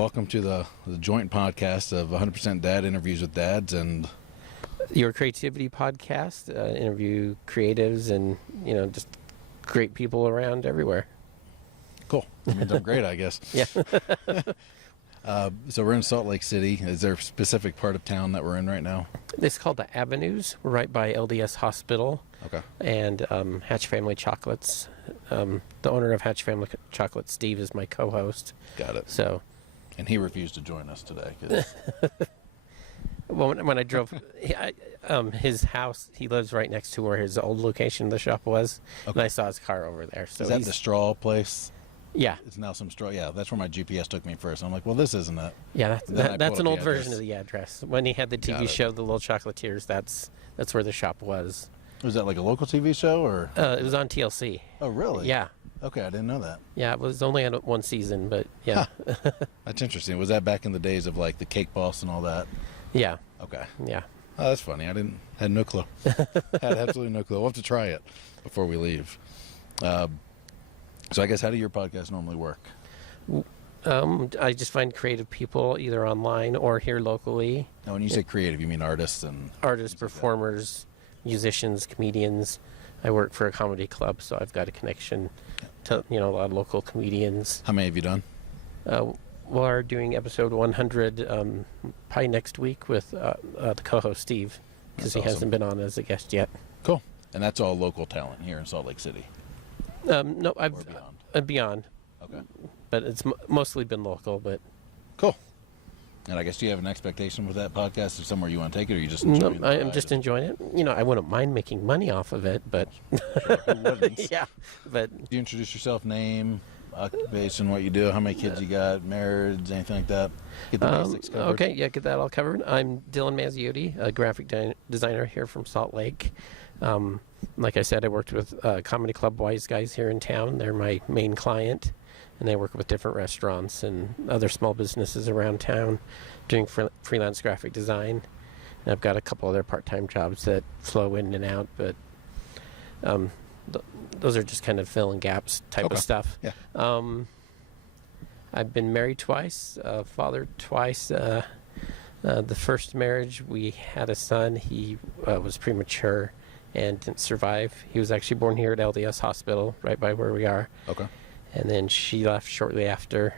welcome to the joint podcast of 100% Dad Interviews with Dads and Your Cre8tivity podcast. Interview creatives and, just great people around everywhere. Cool. That means I'm great, I guess. Yeah. So we're in Salt Lake City. Is there a specific part of town that we're in right now? It's called the Avenues. We're right by LDS Hospital. Okay. And Hatch Family Chocolates. The owner of Hatch Family Chocolates, Steve, is my co-host. Got it. So, and he refused to join us today. 'Cause well, when I drove, his house, he lives right next to where his old location of the shop was. Okay. And I saw his car over there. So is that the straw place? Yeah. It's now some straw. Yeah, that's where my GPS took me first. I'm like, well, this isn't it. Yeah, that's an old version address. of the address. When he had the TV show, The Little Chocolatiers, that's where the shop was. Was that like a local TV show or? It was on TLC. Oh, really? Yeah. Okay, I didn't know that. Yeah, it was only on one season, but yeah. Huh. That's interesting. Was that back in the days of like the Cake Boss and all that? Yeah. Okay. Yeah. Oh, that's funny. Had no clue. Had absolutely no clue. We'll have to try it before we leave. So I guess how do your podcasts normally work? I just find creative people either online or here locally. Now, when you say creative, you mean artists and artists, performers, musicians, comedians. I work for a comedy club, so I've got a connection to a lot of local comedians. How many have you done? We're doing episode 100 probably next week with the co-host Steve, because he hasn't been on as a guest yet. Cool. And that's all local talent here in Salt Lake City? No, beyond. Okay. But it's mostly been local, but... Cool. And I guess do you have an expectation with that podcast of somewhere you want to take it, or you just enjoying it? No, I'm just enjoying it. I wouldn't mind making money off of it, but... Sure, who wouldn't? Yeah, but... Do you introduce yourself, name, occupation, what you do, how many kids you got, marriage, anything like that? Get the basics covered. Okay, yeah, get that all covered. I'm Dylan Mazziotti, a graphic designer here from Salt Lake. Like I said, I worked with Comedy Club Wise Guys here in town. They're my main client, and they work with different restaurants and other small businesses around town doing freelance graphic design. And I've got a couple other part-time jobs that flow in and out, but those are just kind of filling gaps type of stuff. Yeah. I've been married twice, fathered twice. The first marriage, we had a son. He was premature and didn't survive. He was actually born here at LDS Hospital, right by where we are. Okay. And then she left shortly after.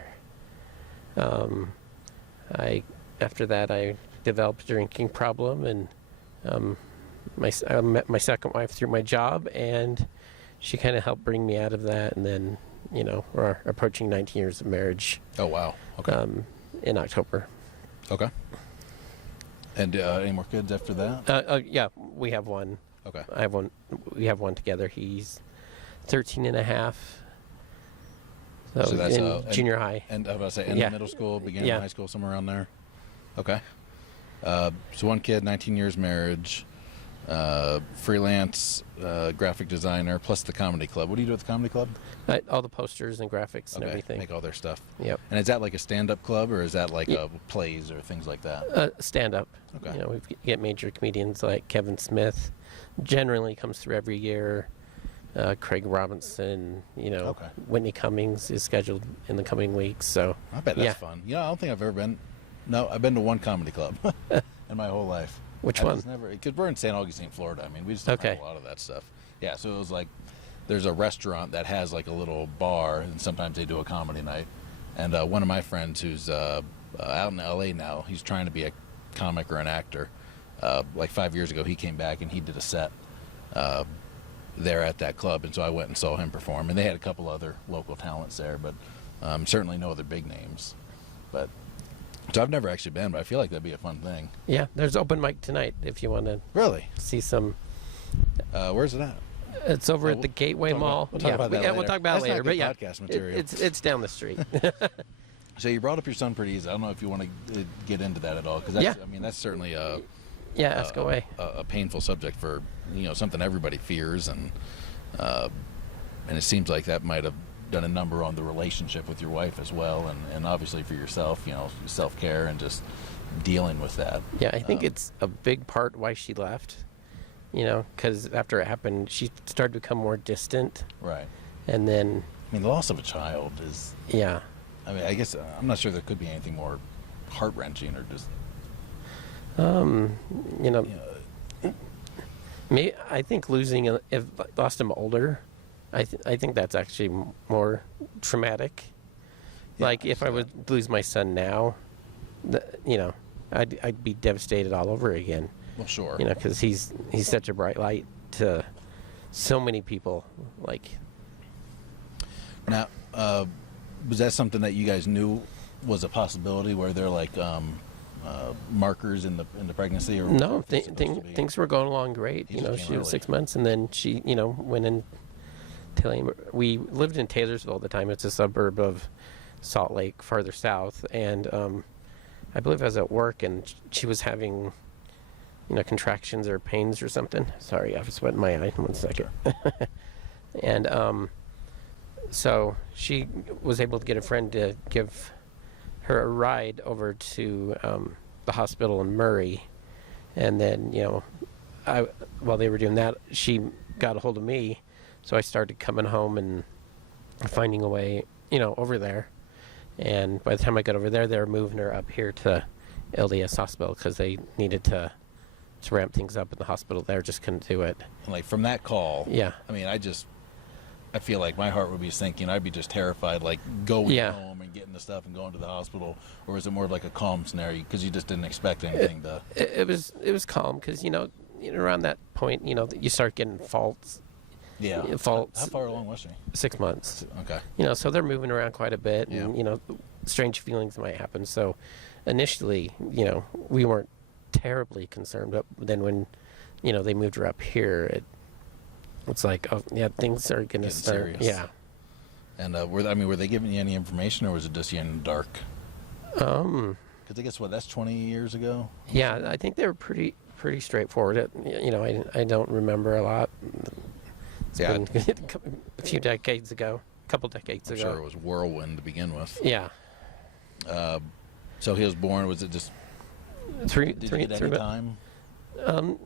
After that, I developed a drinking problem, and I met my second wife through my job, and she kind of helped bring me out of that. And then, we're approaching 19 years of marriage. Oh, wow. Okay. In October. Okay. And any more kids after that? Yeah, we have one. Okay. We have one together. He's 13 and a half. So that's in junior high. And I was about to say, end of middle school, beginning of high school, somewhere around there. Okay. So one kid, 19 years marriage, freelance graphic designer, plus the comedy club. What do you do at the comedy club? All the posters and graphics and everything. Make all their stuff. Yep. And is that like a stand-up club, or is that like plays or things like that? Stand-up. Okay. We get major comedians like Kevin Smith. Generally comes through every year. Craig Robinson, Whitney Cummings is scheduled in the coming weeks. So I bet that's fun. I don't think I've ever been. No, I've been to one comedy club in my whole life. Which one? Because we're in St. Augustine, Florida. I mean, we just don't have a lot of that stuff. Yeah, so it was like there's a restaurant that has like a little bar, and sometimes they do a comedy night. And one of my friends who's out in L.A. now, he's trying to be a comic or an actor. Like 5 years ago, he came back and he did a set there at that club, and so I went and saw him perform. And they had a couple other local talents there, but certainly no other big names. But so I've never actually been, but I feel like that'd be a fun thing. Yeah, there's open mic tonight if you want to see some. Where's it at? It's over at the Gateway Mall. We'll talk about that later. We'll talk about it later. But podcast material. It's down the street. So you brought up your son pretty easy. I don't know if you want to get into that at all, because I mean that's certainly ask away. A painful subject for something everybody fears, and it seems like that might have done a number on the relationship with your wife as well, and obviously for yourself, self-care and just dealing with that. Yeah, I think it's a big part why she left. Because after it happened, she started to become more distant. Right. And then... I mean, the loss of a child is... Yeah. I mean, I guess I'm not sure there could be anything more heart-wrenching or just... You know, me. I think if I lost him older, I think that's actually more traumatic. Yeah, Like if I would lose my son now, you know, I'd be devastated all over again. Well, sure. You know, because he's such a bright light to so many people. Like now, was that something that you guys knew was a possibility? Where they're like markers in the pregnancy, or no, things were going along great. He You know, just came she was early. 6 months, and then she, you know, went in. We lived in Taylorsville at the time. It's a suburb of Salt Lake, farther south, and I believe I was at work, and she was having, you know, contractions or pains or something. Sorry, I was sweating my eye. 1 second. And so she was able to get a friend to give her a ride over to the hospital in Murray, and then, you know, while they were doing that, she got a hold of me, so I started coming home and finding a way, you know, over there. And by the time I got over there, they were moving her up here to LDS Hospital because they needed to ramp things up in the hospital there. Just couldn't do it. And like from that call, Yeah. I mean, I feel like my heart would be sinking. I'd be just terrified, like going home and getting the stuff and going to the hospital. Or was it more of like a calm scenario because you just didn't expect anything to? It was calm because, you know, around that point, you know, you start getting faults. Yeah. Faults. How far along was she? 6 months. Okay. You know, so they're moving around quite a bit, and Yeah. you know, strange feelings might happen. So, initially, you know, we weren't terribly concerned, but then when, you know, they moved her up here, it's like, oh yeah, things are gonna start. Serious. Yeah. And were they giving you any information, or was it just you in the dark? Because I guess that's 20 years ago. Yeah, I think they were pretty straightforward. You know, I don't remember a lot. It's Yeah. been a few decades ago, a couple decades I'm ago. sure it was whirlwind to begin with. Yeah. So he was born. Was it just? Three. Did you get any time?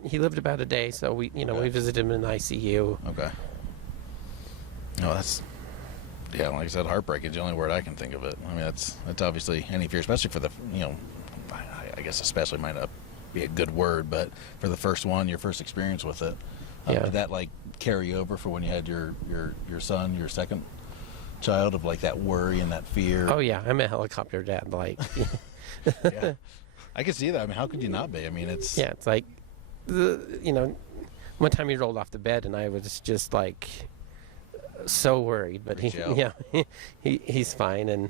He lived about a day, so we Okay. visited him in the ICU. Okay. No, that's, yeah, like I said, heartbreaking is the only word I can think of it. I mean, that's obviously any fear, especially for the, you know, I guess especially might not be a good word, but for the first one, your first experience with it, Yeah. did that like carry over for when you had your son, your second child, of like that worry and that fear? Oh yeah, I'm a helicopter dad. Like, Yeah. I can see that. I mean, how could you not be? I mean, it's... yeah, it's like, you know, one time he rolled off the bed and I was just like so worried, but Freaked you out. he's fine, and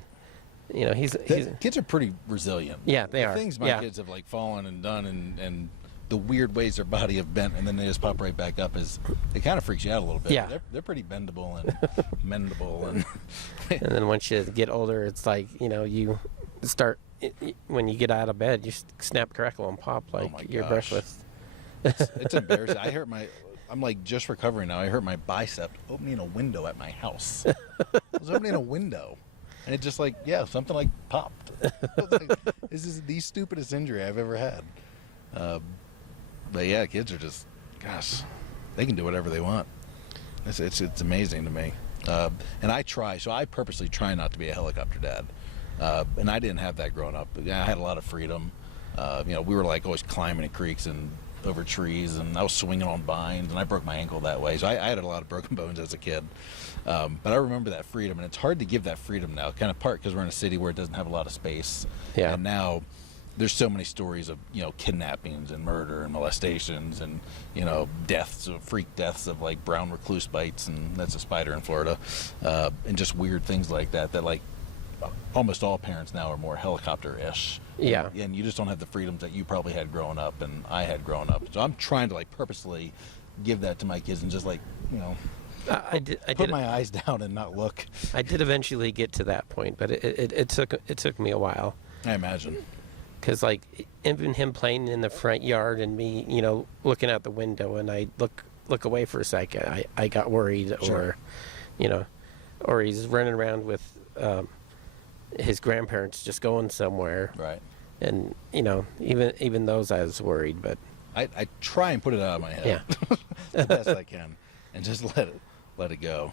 you know he's Kids are pretty resilient. Yeah, they The are. things my Yeah. kids have like fallen and done, and the weird ways their body have bent, and then they just pop right back up. It kind of freaks you out a little bit. Yeah. They're pretty bendable and mendable, and and then once you get older, it's like, you know, you start when you get out of bed, you snap, crackle, and pop like my you're gosh. breathless. it's embarrassing. I'm like just recovering now. I hurt my bicep opening a window at my house. I was opening a window, and it just like, yeah, something like popped. I was like, this is the stupidest injury I've ever had. But yeah, kids are just, gosh, they can do whatever they want. It's amazing to me. And I purposely try not to be a helicopter dad. And I didn't have that growing up. I had a lot of freedom. You know, we were like always climbing in creeks and over trees, and I was swinging on vines, and I broke my ankle that way. So I had a lot of broken bones as a kid. But I remember that freedom, and it's hard to give that freedom now, kind of part because we're in a city where it doesn't have a lot of space. Yeah. And now there's so many stories of, you know, kidnappings and murder and molestations and, you know, freak deaths of like brown recluse bites, and that's a spider in Florida, and just weird things like that like almost all parents now are more helicopter-ish. Yeah. And you just don't have the freedoms that you probably had growing up and I had growing up. So I'm trying to like purposely give that to my kids and just like, you know, I did put my eyes down and not look. I did eventually get to that point, but it took me a while. I imagine. Because, like, even him playing in the front yard and me, you know, looking out the window, and I look away for a second, I got worried. Sure. Or, you know, or he's running around with his grandparents just going somewhere. Right. And, you know, even those I was worried, but... I try and put it out of my head the best I can, and just let it go.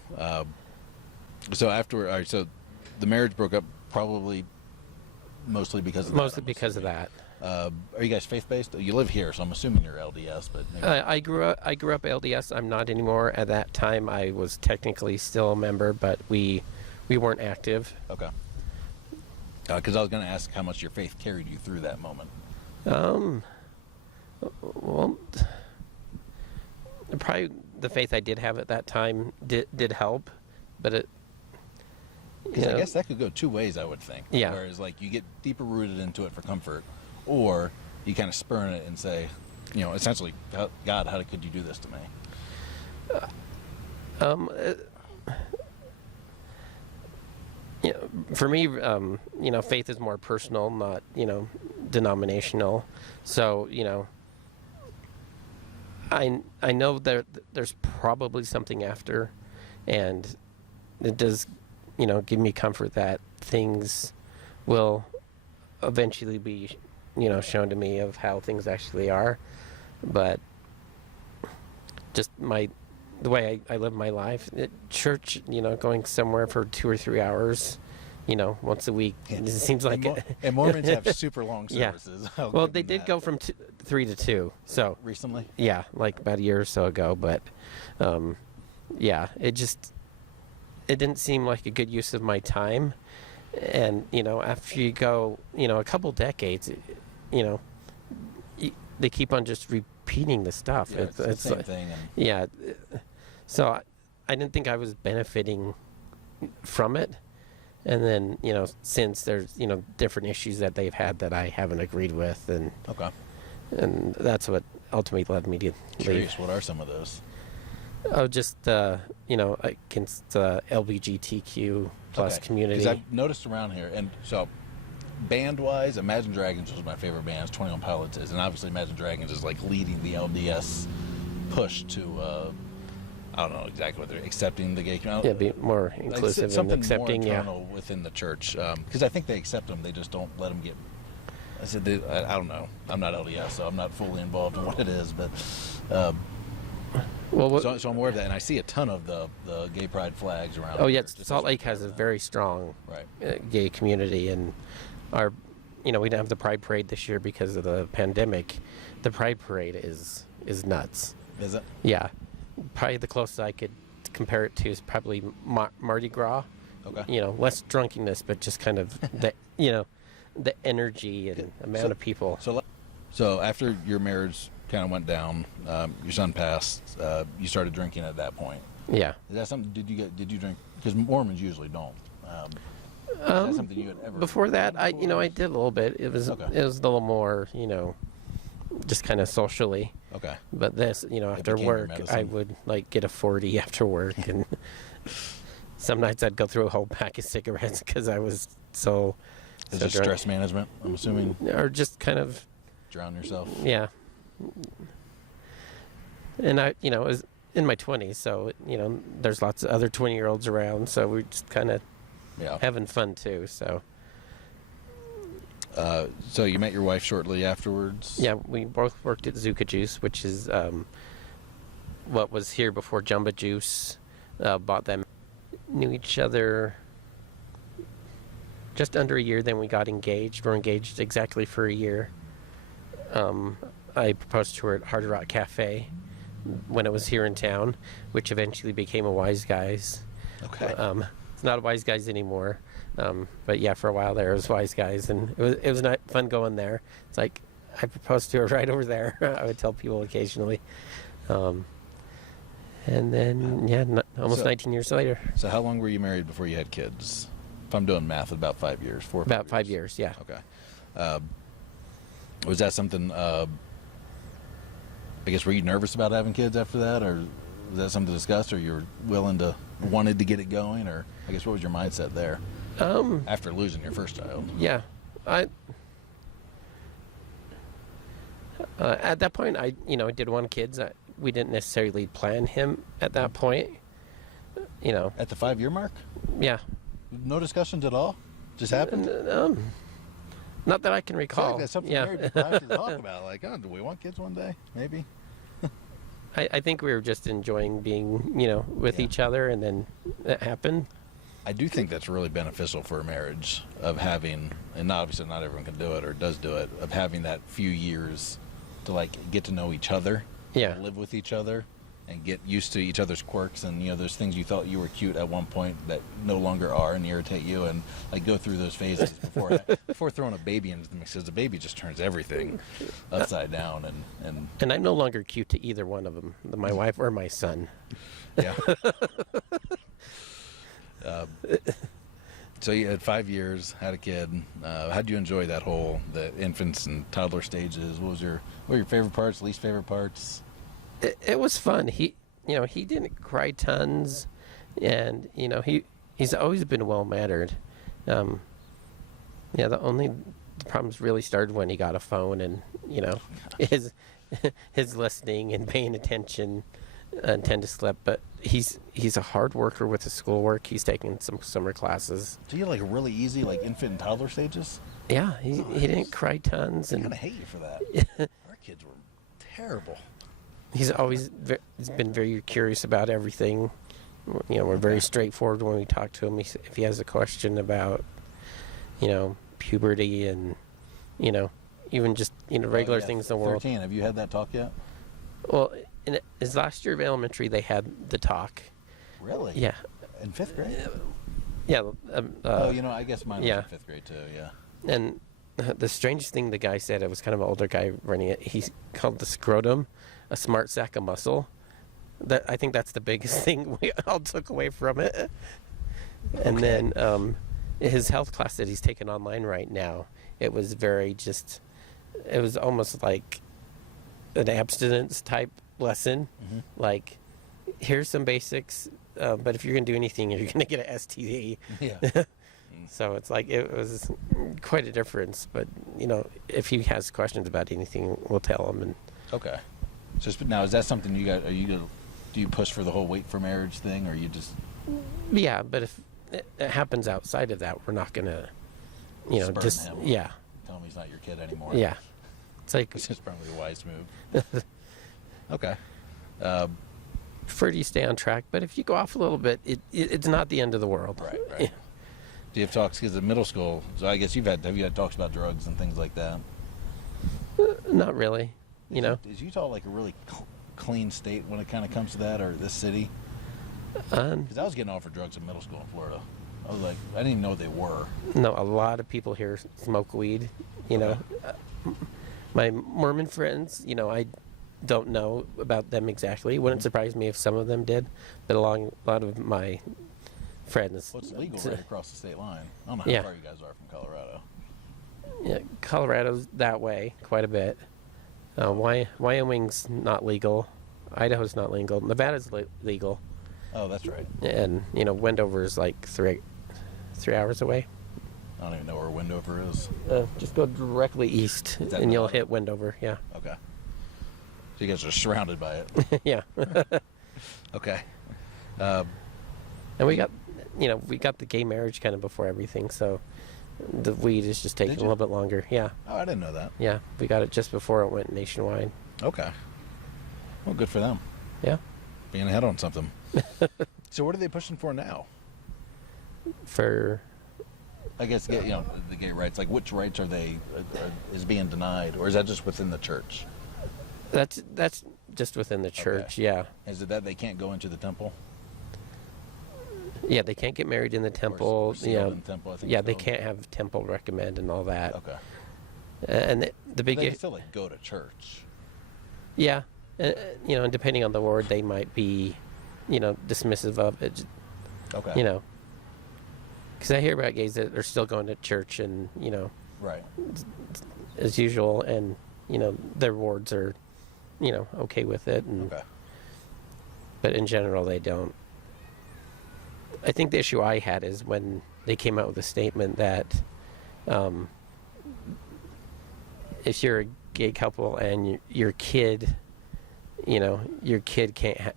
So afterward, all right, so the marriage broke up probably mostly because of that. Are you guys faith-based? You live here, so I'm assuming you're LDS, but maybe. I grew up LDS. I'm not anymore. At that time, I was technically still a member, but we weren't active. Okay. Because I was going to ask how much your faith carried you through that moment. Well, probably the faith I did have at that time did help, but it. Because I guess that could go two ways, I would think. Yeah. Whereas, like, you get deeper rooted into it for comfort, or you kind of spurn it and say, essentially, God, how could you do this to me? For me, faith is more personal, not, denominational. So, I know there's probably something after, and it does, give me comfort that things will eventually be, shown to me of how things actually are. But just the way I live my life, church, going somewhere for 2 or 3 hours, once a week, it seems like and Mormons have super long services. Yeah. Well, they did go from 3 to 2. So recently? Yeah, like about a year or so ago. But it didn't seem like a good use of my time. And, after you go, a couple decades, they keep on just repeating the stuff. Yeah, it's the same thing. Yeah. So I didn't think I was benefiting from it. And then, since there's, different issues that they've had that I haven't agreed with. And that's what ultimately led me to leave. Curious, what are some of those? Oh, just, against the LGBTQ plus community. Because I've noticed around here, and so band-wise, Imagine Dragons was my favorite band, 21 Pilots is, and obviously Imagine Dragons is like leading the LDS push to, I don't know exactly what they're accepting the gay community. Yeah, be more inclusive and accepting, more internal within the church. Because I think they accept them, they just don't let them get. I said, I don't know. I'm not LDS, so I'm not fully involved in what it is, but. So I'm aware of that, and I see a ton of the gay pride flags around. Oh, yeah, Salt Lake has a very strong gay community, and we didn't have the Pride Parade this year because of the pandemic. The Pride Parade is nuts. Is it? Yeah. Probably the closest I could compare it to is probably Mardi Gras. Okay. Less drunkenness, but just kind of the energy and amount of people. So after your marriage kind of went down, your son passed, you started drinking at that point. Yeah. Is that something? Did you drink? Because Mormons usually don't. Is that something you had ever? Before that, I did a little bit. It was a little more, just kind of socially. Okay. But this, after work, I would get a 40 after work, and some nights I'd go through a whole pack of cigarettes because I was so. Is it stress management? I'm assuming. Or just kind of. Drown yourself. Yeah. And I, was in my 20s, so there's lots of other 20-year-olds around, so we're just kind of having fun too. So. So you met your wife shortly afterwards? Yeah, we both worked at Zuka Juice, which is what was here before Jumba Juice. Bought them. Knew each other just under a year, then we got engaged. We're engaged exactly for a year. I proposed to her at Hard Rock Cafe when it was here in town, which eventually became a Wise Guys. Okay. It's not a Wise Guys anymore. But yeah, for a while there, it was Wise Guys, and it was not fun going there. It's like I proposed to her right over there. I would tell people occasionally, and then almost 19 years later. So how long were you married before you had kids? If I'm doing math, about 5 years. About 5 years, yeah. Okay. Was that something? I guess were you nervous about having kids after that, or was that something to discuss, or you were wanted to get it going, or I guess what was your mindset there? After losing your first child. Yeah, at that point, I did want kids. We didn't necessarily plan him at that point. At the 5 year mark. Yeah. No discussions at all. Just happened. Not that I can recall. Like that's something married people have to talk about. Like, do we want kids one day? Maybe. I think we were just enjoying being, with each other, and then it happened. I do think that's really beneficial for a marriage, of having, and obviously not everyone can do it or does do it, of having that few years to like get to know each other, live with each other, and get used to each other's quirks. And there's things you thought you were cute at one point that no longer are and irritate you, and like go through those phases before throwing a baby into the mix, because the baby just turns everything upside down. And I'm no longer cute to either one of them, my wife or my son. Yeah. So you had 5 years, had a kid. How'd you enjoy the infants and toddler stages? What were your favorite parts, least favorite parts? It was fun. He didn't cry tons, and he's always been well mannered. The problems really started when he got a phone, and his listening and paying attention tend to slip. But he's a hard worker with his schoolwork. He's taking some summer classes. So you had like really easy like infant and toddler stages? Yeah, he didn't cry tons. I'm gonna hate you for that. Our kids were terrible. He's been very curious about everything. We're very straightforward when we talk to him. If he has a question about, puberty and, even just, regular things in the world. 13. Have you had that talk yet? Well, in his last year of elementary, they had the talk. Really? Yeah. In 5th grade? Yeah. I guess mine was in 5th grade too, yeah. And the strangest thing the guy said, it was kind of an older guy running it, he called the scrotum a smart sack of muscle. I think that's the biggest thing we all took away from it. And then his health class that he's taking online right now, it was almost like an abstinence type lesson. Mm-hmm. Like, here's some basics, but if you're going to do anything, you're going to get an STD. Yeah. So it's like, it was quite a difference. But, if he has questions about anything, we'll tell him. And okay. So now, is that something you got? Do you push for the whole wait for marriage thing, or you just? Yeah, but if it happens outside of that, we're not gonna, just him. Yeah. Tell him he's not your kid anymore. Yeah, it's like which is probably a wise move. Okay. Prefer you stay on track, but if you go off a little bit, it's not the end of the world. Right. Yeah. Do you have talks? Because in middle school, so I guess have you had talks about drugs and things like that? Not really. Is Utah like a really clean state when it kind of comes to that, or this city? Because I was getting offered drugs in middle school in Florida. I was like, I didn't even know what they were. No, a lot of people here smoke weed. My Mormon friends, I don't know about them exactly. Wouldn't surprise me if some of them did, but a lot of my friends. Well, it's legal right across the state line. I don't know how far you guys are from Colorado. Yeah, Colorado's that way quite a bit. Wyoming's not legal. Idaho's not legal. Nevada's legal. Oh, that's right. And, Wendover's like 3 hours away. I don't even know where Wendover is. Just go directly east, and you'll hit Wendover, yeah. Okay. So you guys are surrounded by it. Yeah. Okay. And we got the gay marriage kind of before everything, so the weed is just taking a little bit longer. Yeah. Oh, I didn't know that. Yeah, we got it just before it went nationwide. Okay. Well, good for them. Yeah. Being ahead on something. So what are they pushing for now? For, I guess, the gay rights. Like, which rights is being denied, or is that just within the church? That's just within the church. Okay. Yeah. Is it that they can't go into the temple? Yeah, they can't get married in the temple. Or in the temple, I think. Yeah, they can't have temple recommend and all that. Okay. And the big. They still go to church. Yeah, and depending on the word, they might be, dismissive of it. Okay. Because I hear about gays that are still going to church and right, as usual, and their wards are, okay with it. And, okay. But in general, they don't. I think the issue I had is when they came out with a statement that if you're a gay couple and your kid, your kid can't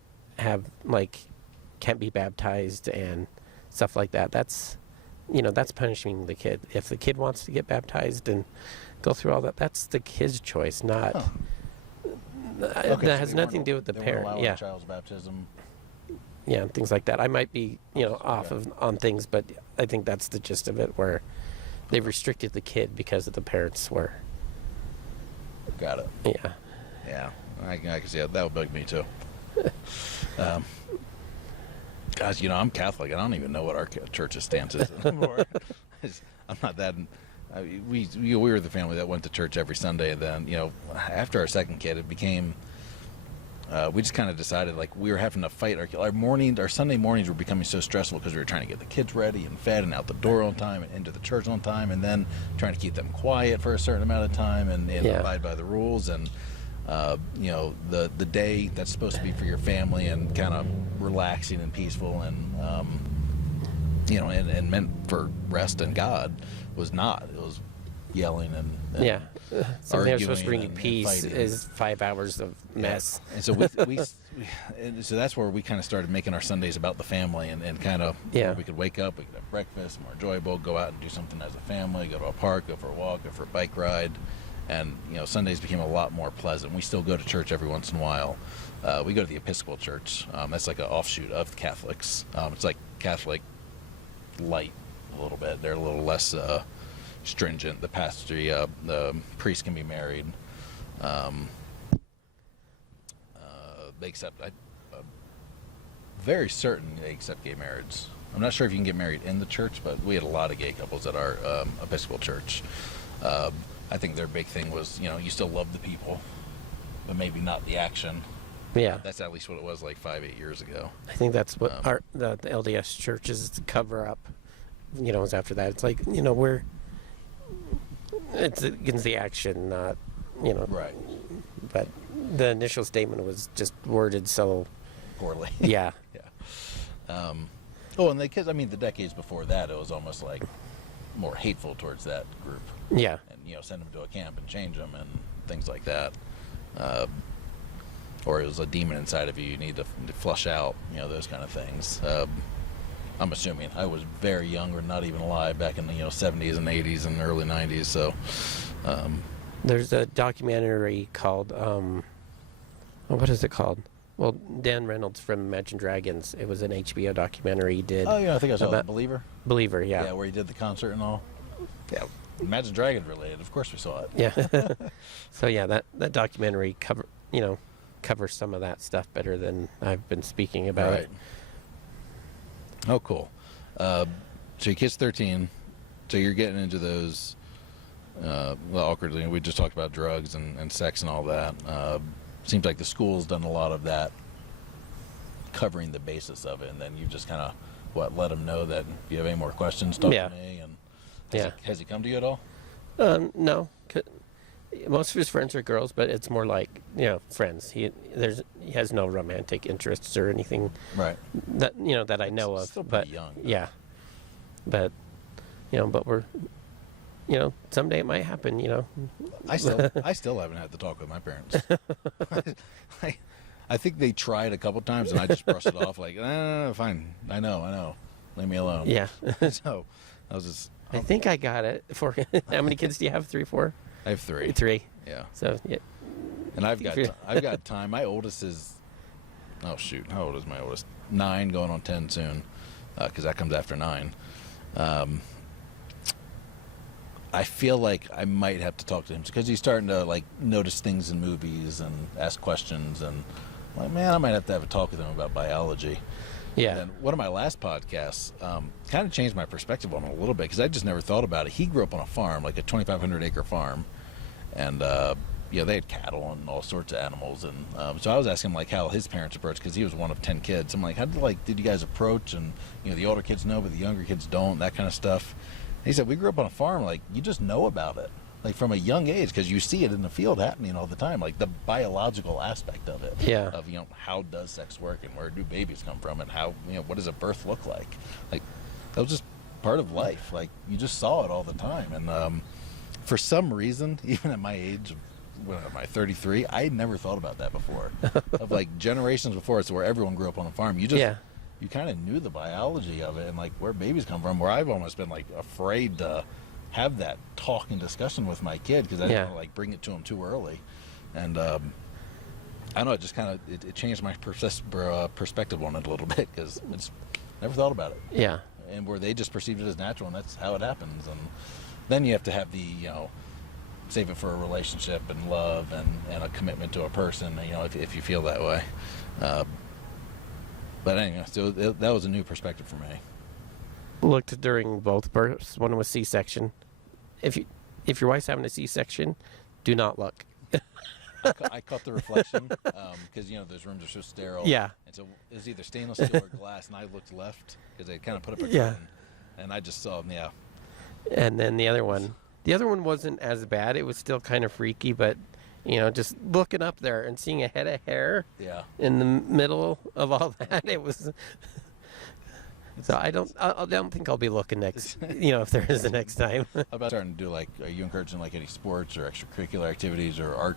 can't be baptized and stuff like that. That's punishing the kid. If the kid wants to get baptized and go through all that, that's the kid's choice, not. Okay, that has nothing to do with the parent. Yeah. Child's baptism. yeah, things like that. I might be, off on things, but I think that's the gist of it, where they restricted the kid because of the parents were. Got it. Yeah. Yeah, I can see that. That would bug me too. Guys, I'm Catholic. I don't even know what our church's stance is anymore. I'm not that. We were the family that went to church every Sunday, and then after our second kid, it became. We just kind of decided like we were having to fight our Sunday mornings were becoming so stressful because we were trying to get the kids ready and fed and out the door on time and into the church on time, and then trying to keep them quiet for a certain amount of time and abide by the rules. And the day that's supposed to be for your family and kind of relaxing and peaceful and and meant for rest and God was not. It was yelling and something that's supposed to bring you peace is 5 hours of mess. Yeah. And so so that's where we kind of started making our Sundays about the family and kind of we could wake up, we could have breakfast, more enjoyable, go out and do something as a family, go to a park, go for a walk, go for a bike ride. And Sundays became a lot more pleasant. We still go to church every once in a while. We go to the Episcopal Church. That's like an offshoot of Catholics. It's like Catholic light a little bit. They're a little less stringent. The priest can be married. They accept. I'm very certain they accept gay marriage. I'm not sure if you can get married in the church, but we had a lot of gay couples at our Episcopal church. I think their big thing was, you still love the people, but maybe not the action. Yeah. That's at least what it was like 5-8 years ago. I think that's what the LDS church is to cover up, is after that. It's like, it's against the action, not, Right. But the initial statement was just worded so poorly. Yeah. Yeah. And the kids, the decades before that, it was almost like more hateful towards that group. Yeah. And, send them to a camp and change them and things like that. Or it was a demon inside of you need to flush out, those kind of things. I'm assuming I was very young or not even alive back in the 70s and 80s and early 90s. So there's a documentary called, what is it called? Well, Dan Reynolds from Imagine Dragons. It was an HBO documentary he did. Oh, yeah, I think I saw it. Believer? Believer, yeah. Yeah, where he did the concert and all. Yeah, Imagine Dragons related. Of course we saw it. Yeah. So, yeah, that documentary covers some of that stuff better than I've been speaking about it. Oh, cool. So your kid's 13, so you're getting into those, awkwardly, we just talked about drugs and sex and all that. Seems like the school's done a lot of that, covering the basis of it, and then you just kind of, let him know that if you have any more questions, talk to me. And has he come to you at all? No. Most of his friends are girls, but it's more like friends. He has no romantic interests or anything. Right. That that I know of. Still but pretty young. Yeah. But but we're someday it might happen. I still haven't had to talk with my parents. I think they tried a couple times and I just brushed it off like, fine. I know. Leave me alone. Yeah. So I was just. I think I got it. How many kids do you have? 3, 4? I have 3. 3. Yeah. So yeah. And I've got time. My oldest is, how old is my oldest? 9, going on 10 soon, because that comes after 9. I feel like I might have to talk to him because he's starting to notice things in movies and ask questions, and I might have to have a talk with him about biology. Yeah. And then one of my last podcasts kind of changed my perspective on it a little bit because I just never thought about it. He grew up on a farm, like a 2,500 acre farm, and they had cattle and all sorts of animals. And so I was asking him how his parents approached, because he was one of 10 kids. I'm like, how did you guys approach? And the older kids know, but the younger kids don't. That kind of stuff. And he said, we grew up on a farm. You just know about it. From a young age, because you see it in the field happening all the time, the biological aspect of it. Yeah. Of how does sex work and where do babies come from and how what does a birth look like? That was just part of life. You just saw it all the time. And for some reason, even at my age, when am I 33? I had never thought about that before. Of generations before, so where everyone grew up on a farm, you kind of knew the biology of it and where babies come from. Where I've almost been afraid to have that talk and discussion with my kid because I didn't want to bring it to him too early. And I don't know. It just kind of it changed my perspective on it a little bit because it's never thought about it. Yeah. And where they just perceived it as natural, and that's how it happens. And then you have to have the save it for a relationship and love and a commitment to a person. If you feel that way. But anyway, so that was a new perspective for me. Looked during both births. One was C-section. If your wife's having a C-section, do not look. I caught the reflection because those rooms are so sterile. Yeah. And so it was either stainless steel or glass, and I looked left because they kind of put up a Yeah. curtain, and I just saw them. Yeah. And then the other one wasn't as bad. It was still kind of freaky, but just looking up there and seeing a head of hair in the middle of all that, it was. So I don't think I'll be looking next. If there is the next time. How about starting to do are you encouraging any sports or extracurricular activities or art,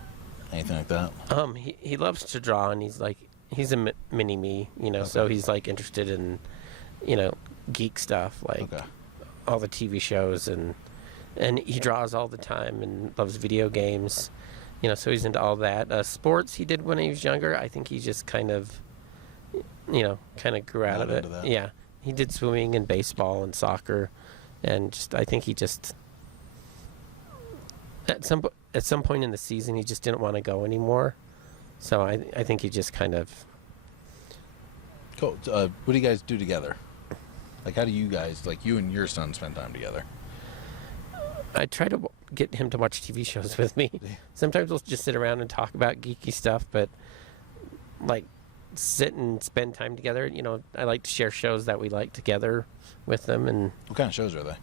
anything like that? He loves to draw, and he's a mini me, Okay. So he's interested in, geek stuff all the TV shows and he draws all the time and loves video games, so he's into all that. Sports he did when he was younger. I think he just kind of grew out of it. Yeah. He did swimming and baseball and soccer, and I think he just at some point in the season he just didn't want to go anymore. So I think he just kind of. Cool. What do you guys do together? How do you guys, you and your son, spend time together? I try to get him to watch TV shows with me. Sometimes we'll just sit around and talk about geeky stuff, but sit and spend time together. I like to share shows that we like together with them. And what kind of shows are they?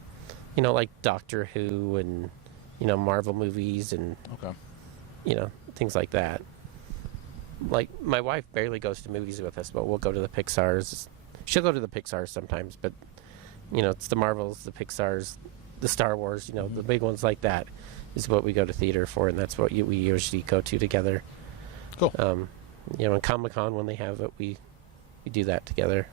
Like Doctor Who and Marvel movies and things like that. My wife barely goes to movies with us, but we'll go to the Pixar's. She'll go to the Pixar's sometimes, but it's the Marvels, the Pixar's, the Star Wars. The big ones like that is what we go to theater for, and that's what we usually go to together. Cool. And Comic-Con, when they have it, we do that together.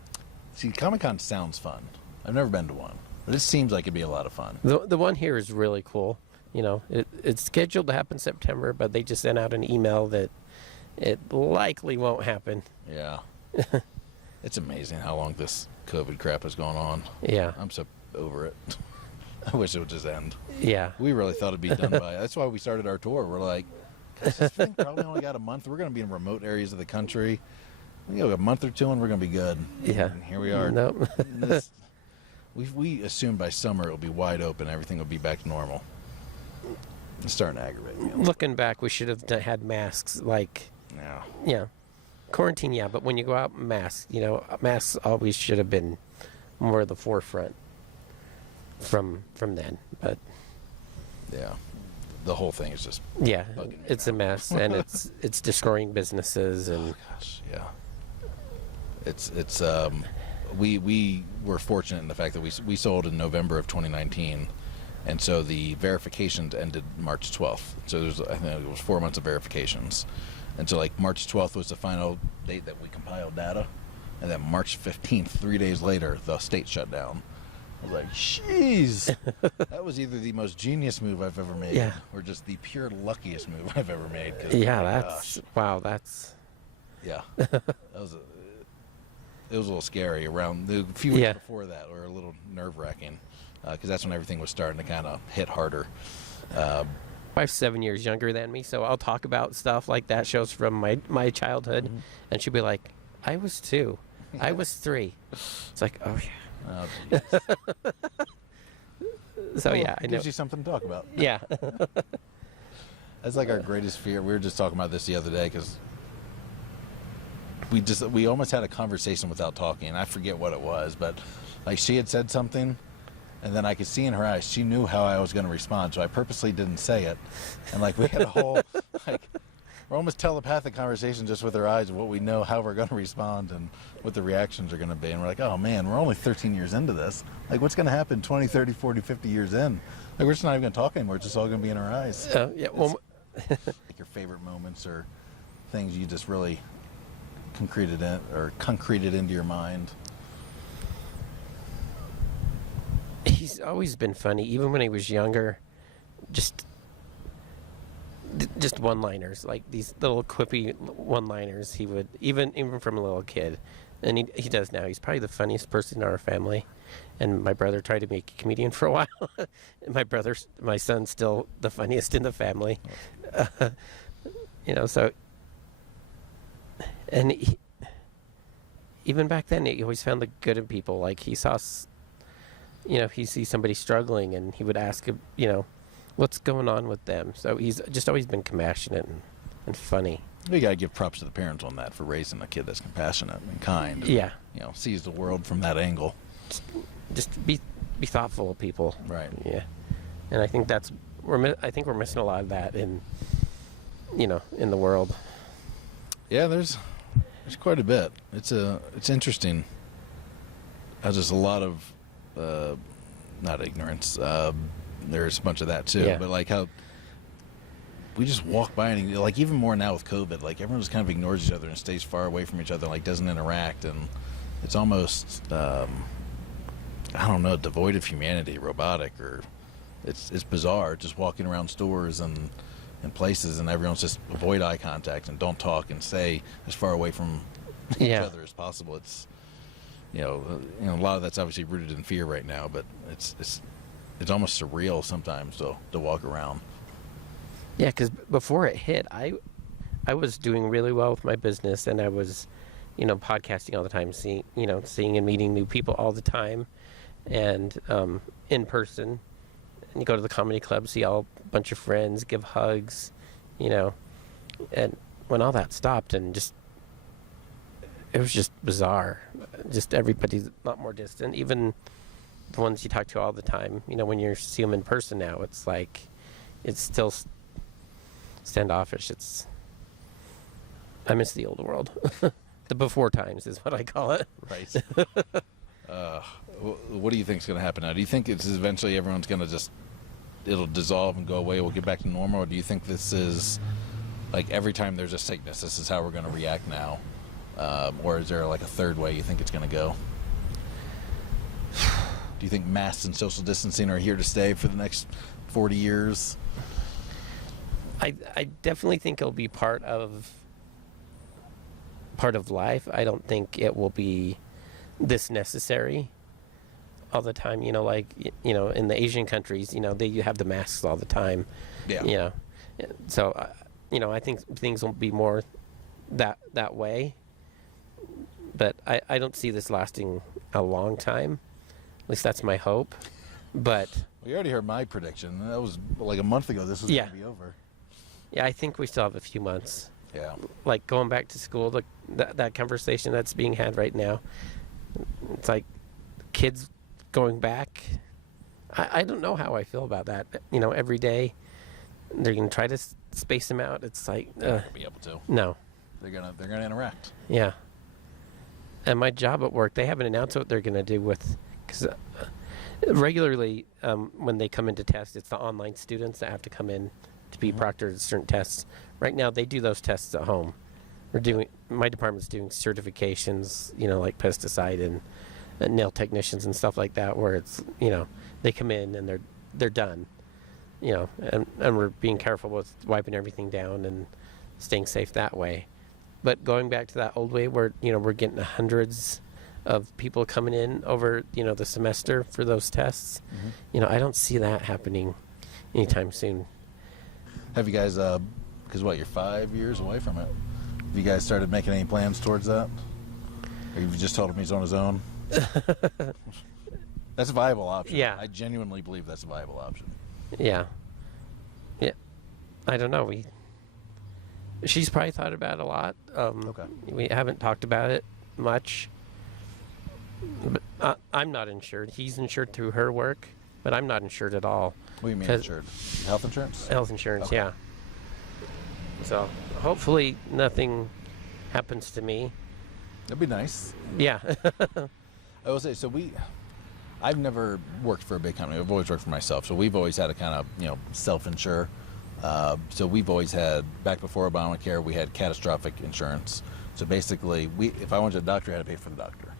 See, Comic-Con sounds fun. I've never been to one, but it seems like it'd be a lot of fun. The one here is really cool. It's scheduled to happen September, but they just sent out an email that it likely won't happen. Yeah. It's amazing how long this COVID crap has gone on. Yeah. I'm so over it. I wish it would just end. Yeah. We really thought it'd be done by. That's why we started our tour. We're like, gosh, this thing probably only got a month. We're going to be in remote areas of the country. We got a month or two, and we're going to be good. Yeah. And here we are. Nope. We assumed by summer it'll be wide open. Everything will be back to normal. It's starting to aggravate me. Looking back, we should have had masks. Yeah. Yeah. Quarantine, yeah, but when you go out, masks. Masks always should have been more the forefront from then. But yeah, the whole thing is just bugging me it's now. a mess, and it's destroying businesses and. Oh, gosh, yeah. It's we were fortunate in the fact that we sold in November of 2019, and so the verifications ended March 12th. So I think it was 4 months of verifications. And so March 12th was the final date that we compiled data. And then March 15th, 3 days later, the state shut down. I was like, jeez. That was either the most genius move I've ever made or just the pure luckiest move I've ever made. That's... Yeah. It was a little scary around the few weeks before that, or a little nerve-wracking, because that's when everything was starting to kind of hit harder. Wife's 7 years younger than me, so I'll talk about stuff like that, shows from my childhood, and she'll be like, I was 2. I was 3. It's like, oh, yeah. Oh, so, well, yeah, I know. It gives you something to talk about. Yeah. That's our greatest fear. We were just talking about this the other day, because we almost had a conversation without talking. I forget what it was, but she had said something, and then I could see in her eyes, she knew how I was going to respond, so I purposely didn't say it. And we had a whole, we're almost telepathic conversation just with her eyes of what we know, how we're going to respond and what the reactions are going to be. And we're like, oh man, we're only 13 years into this. What's going to happen 20, 30, 40, 50 years in? We're just not even going to talk anymore. It's just all going to be in our eyes. Yeah. Well, your favorite moments or things you just really concreted into your mind. He's always been funny, even when he was younger. Just just one-liners, like these little quippy one-liners. He would even from a little kid, and he does now. He's probably the funniest person in our family. And my brother tried to be a comedian for a while. And my son's still the funniest in the family. So, and even back then, he always found the good in people. Like he saw, he sees somebody struggling, and he would ask, what's going on with them. So he's just always been compassionate and funny. You gotta give props to the parents on that for raising a kid that's compassionate and kind. And, yeah. Sees the world from that angle. Just be thoughtful of people. Right. Yeah. And I think we're missing a lot of that in the world. Yeah, there's quite a bit. It's interesting. There's a lot of not ignorance. There's a bunch of that too. Yeah. But like how we just walk by and like even more now with COVID, like everyone just kind of ignores each other and stays far away from each other, like doesn't interact, and it's almost I don't know, devoid of humanity, robotic, or it's bizarre. Just walking around stores and places, and everyone's just avoid eye contact and don't talk and stay as far away from each other as possible. It's a lot of that's obviously rooted in fear right now, but it's almost surreal sometimes to walk around. Yeah, because before it hit, I was doing really well with my business, and I was, podcasting all the time, seeing and meeting new people all the time, and in person. And you go to the comedy club, see a bunch of friends, give hugs, and when all that stopped, and it was just bizarre. Just everybody's a lot more distant. Even the ones you talk to all the time, when you see them in person now, it's like it's still standoffish. I miss the old world. The before times is what I call it. Right. What do you think is going to happen now? Do you think it's eventually everyone's going to it'll dissolve and go away, we'll get back to normal? Or do you think this is like every time there's a sickness, this is how we're going to react now? Or is there like a third way you think it's going to go? Do you think masks and social distancing are here to stay for the next 40 years? I definitely think it'll be part of life. I don't think it will be this necessary all the time. In the Asian countries, they have the masks all the time. Yeah. So, I think things will be more that way. But I don't see this lasting a long time. At least that's my hope. But well, you already heard my prediction. That was like a month ago. This was going to be over. Yeah, I think we still have a few months. Yeah. Like going back to school, that conversation that's being had right now. It's like kids going back. I don't know how I feel about that. Every day they're going to try to space them out. It's like they're not going to be able to. No. They're gonna interact. Yeah. And my job at work, they haven't announced what they're going to do because regularly when they come in to test, it's the online students that have to come in to be proctored certain tests. Right now, they do those tests at home. My department's doing certifications, like pesticide and nail technicians and stuff like that, where it's, they come in and they're done, and we're being careful with wiping everything down and staying safe that way. But going back to that old way where, we're getting hundreds of people coming in over, the semester for those tests, I don't see that happening anytime soon. Have you guys, because you're 5 years away from it, have you guys started making any plans towards that? Or you've just told him he's on his own? That's a viable option. Yeah. I genuinely believe that's a viable option. Yeah. Yeah. I don't know. She's probably thought about it a lot. Okay. We haven't talked about it much. But I'm not insured. He's insured through her work, but I'm not insured at all. What do you mean insured? Health insurance? Health insurance, okay. Yeah. So hopefully nothing happens to me. That'd be nice. Yeah. I will say, I've never worked for a big company. I've always worked for myself. So we've always had to kind of, self-insure. So we've always had, back before Obamacare, we had catastrophic insurance. So basically, if I went to the doctor, I had to pay for the doctor.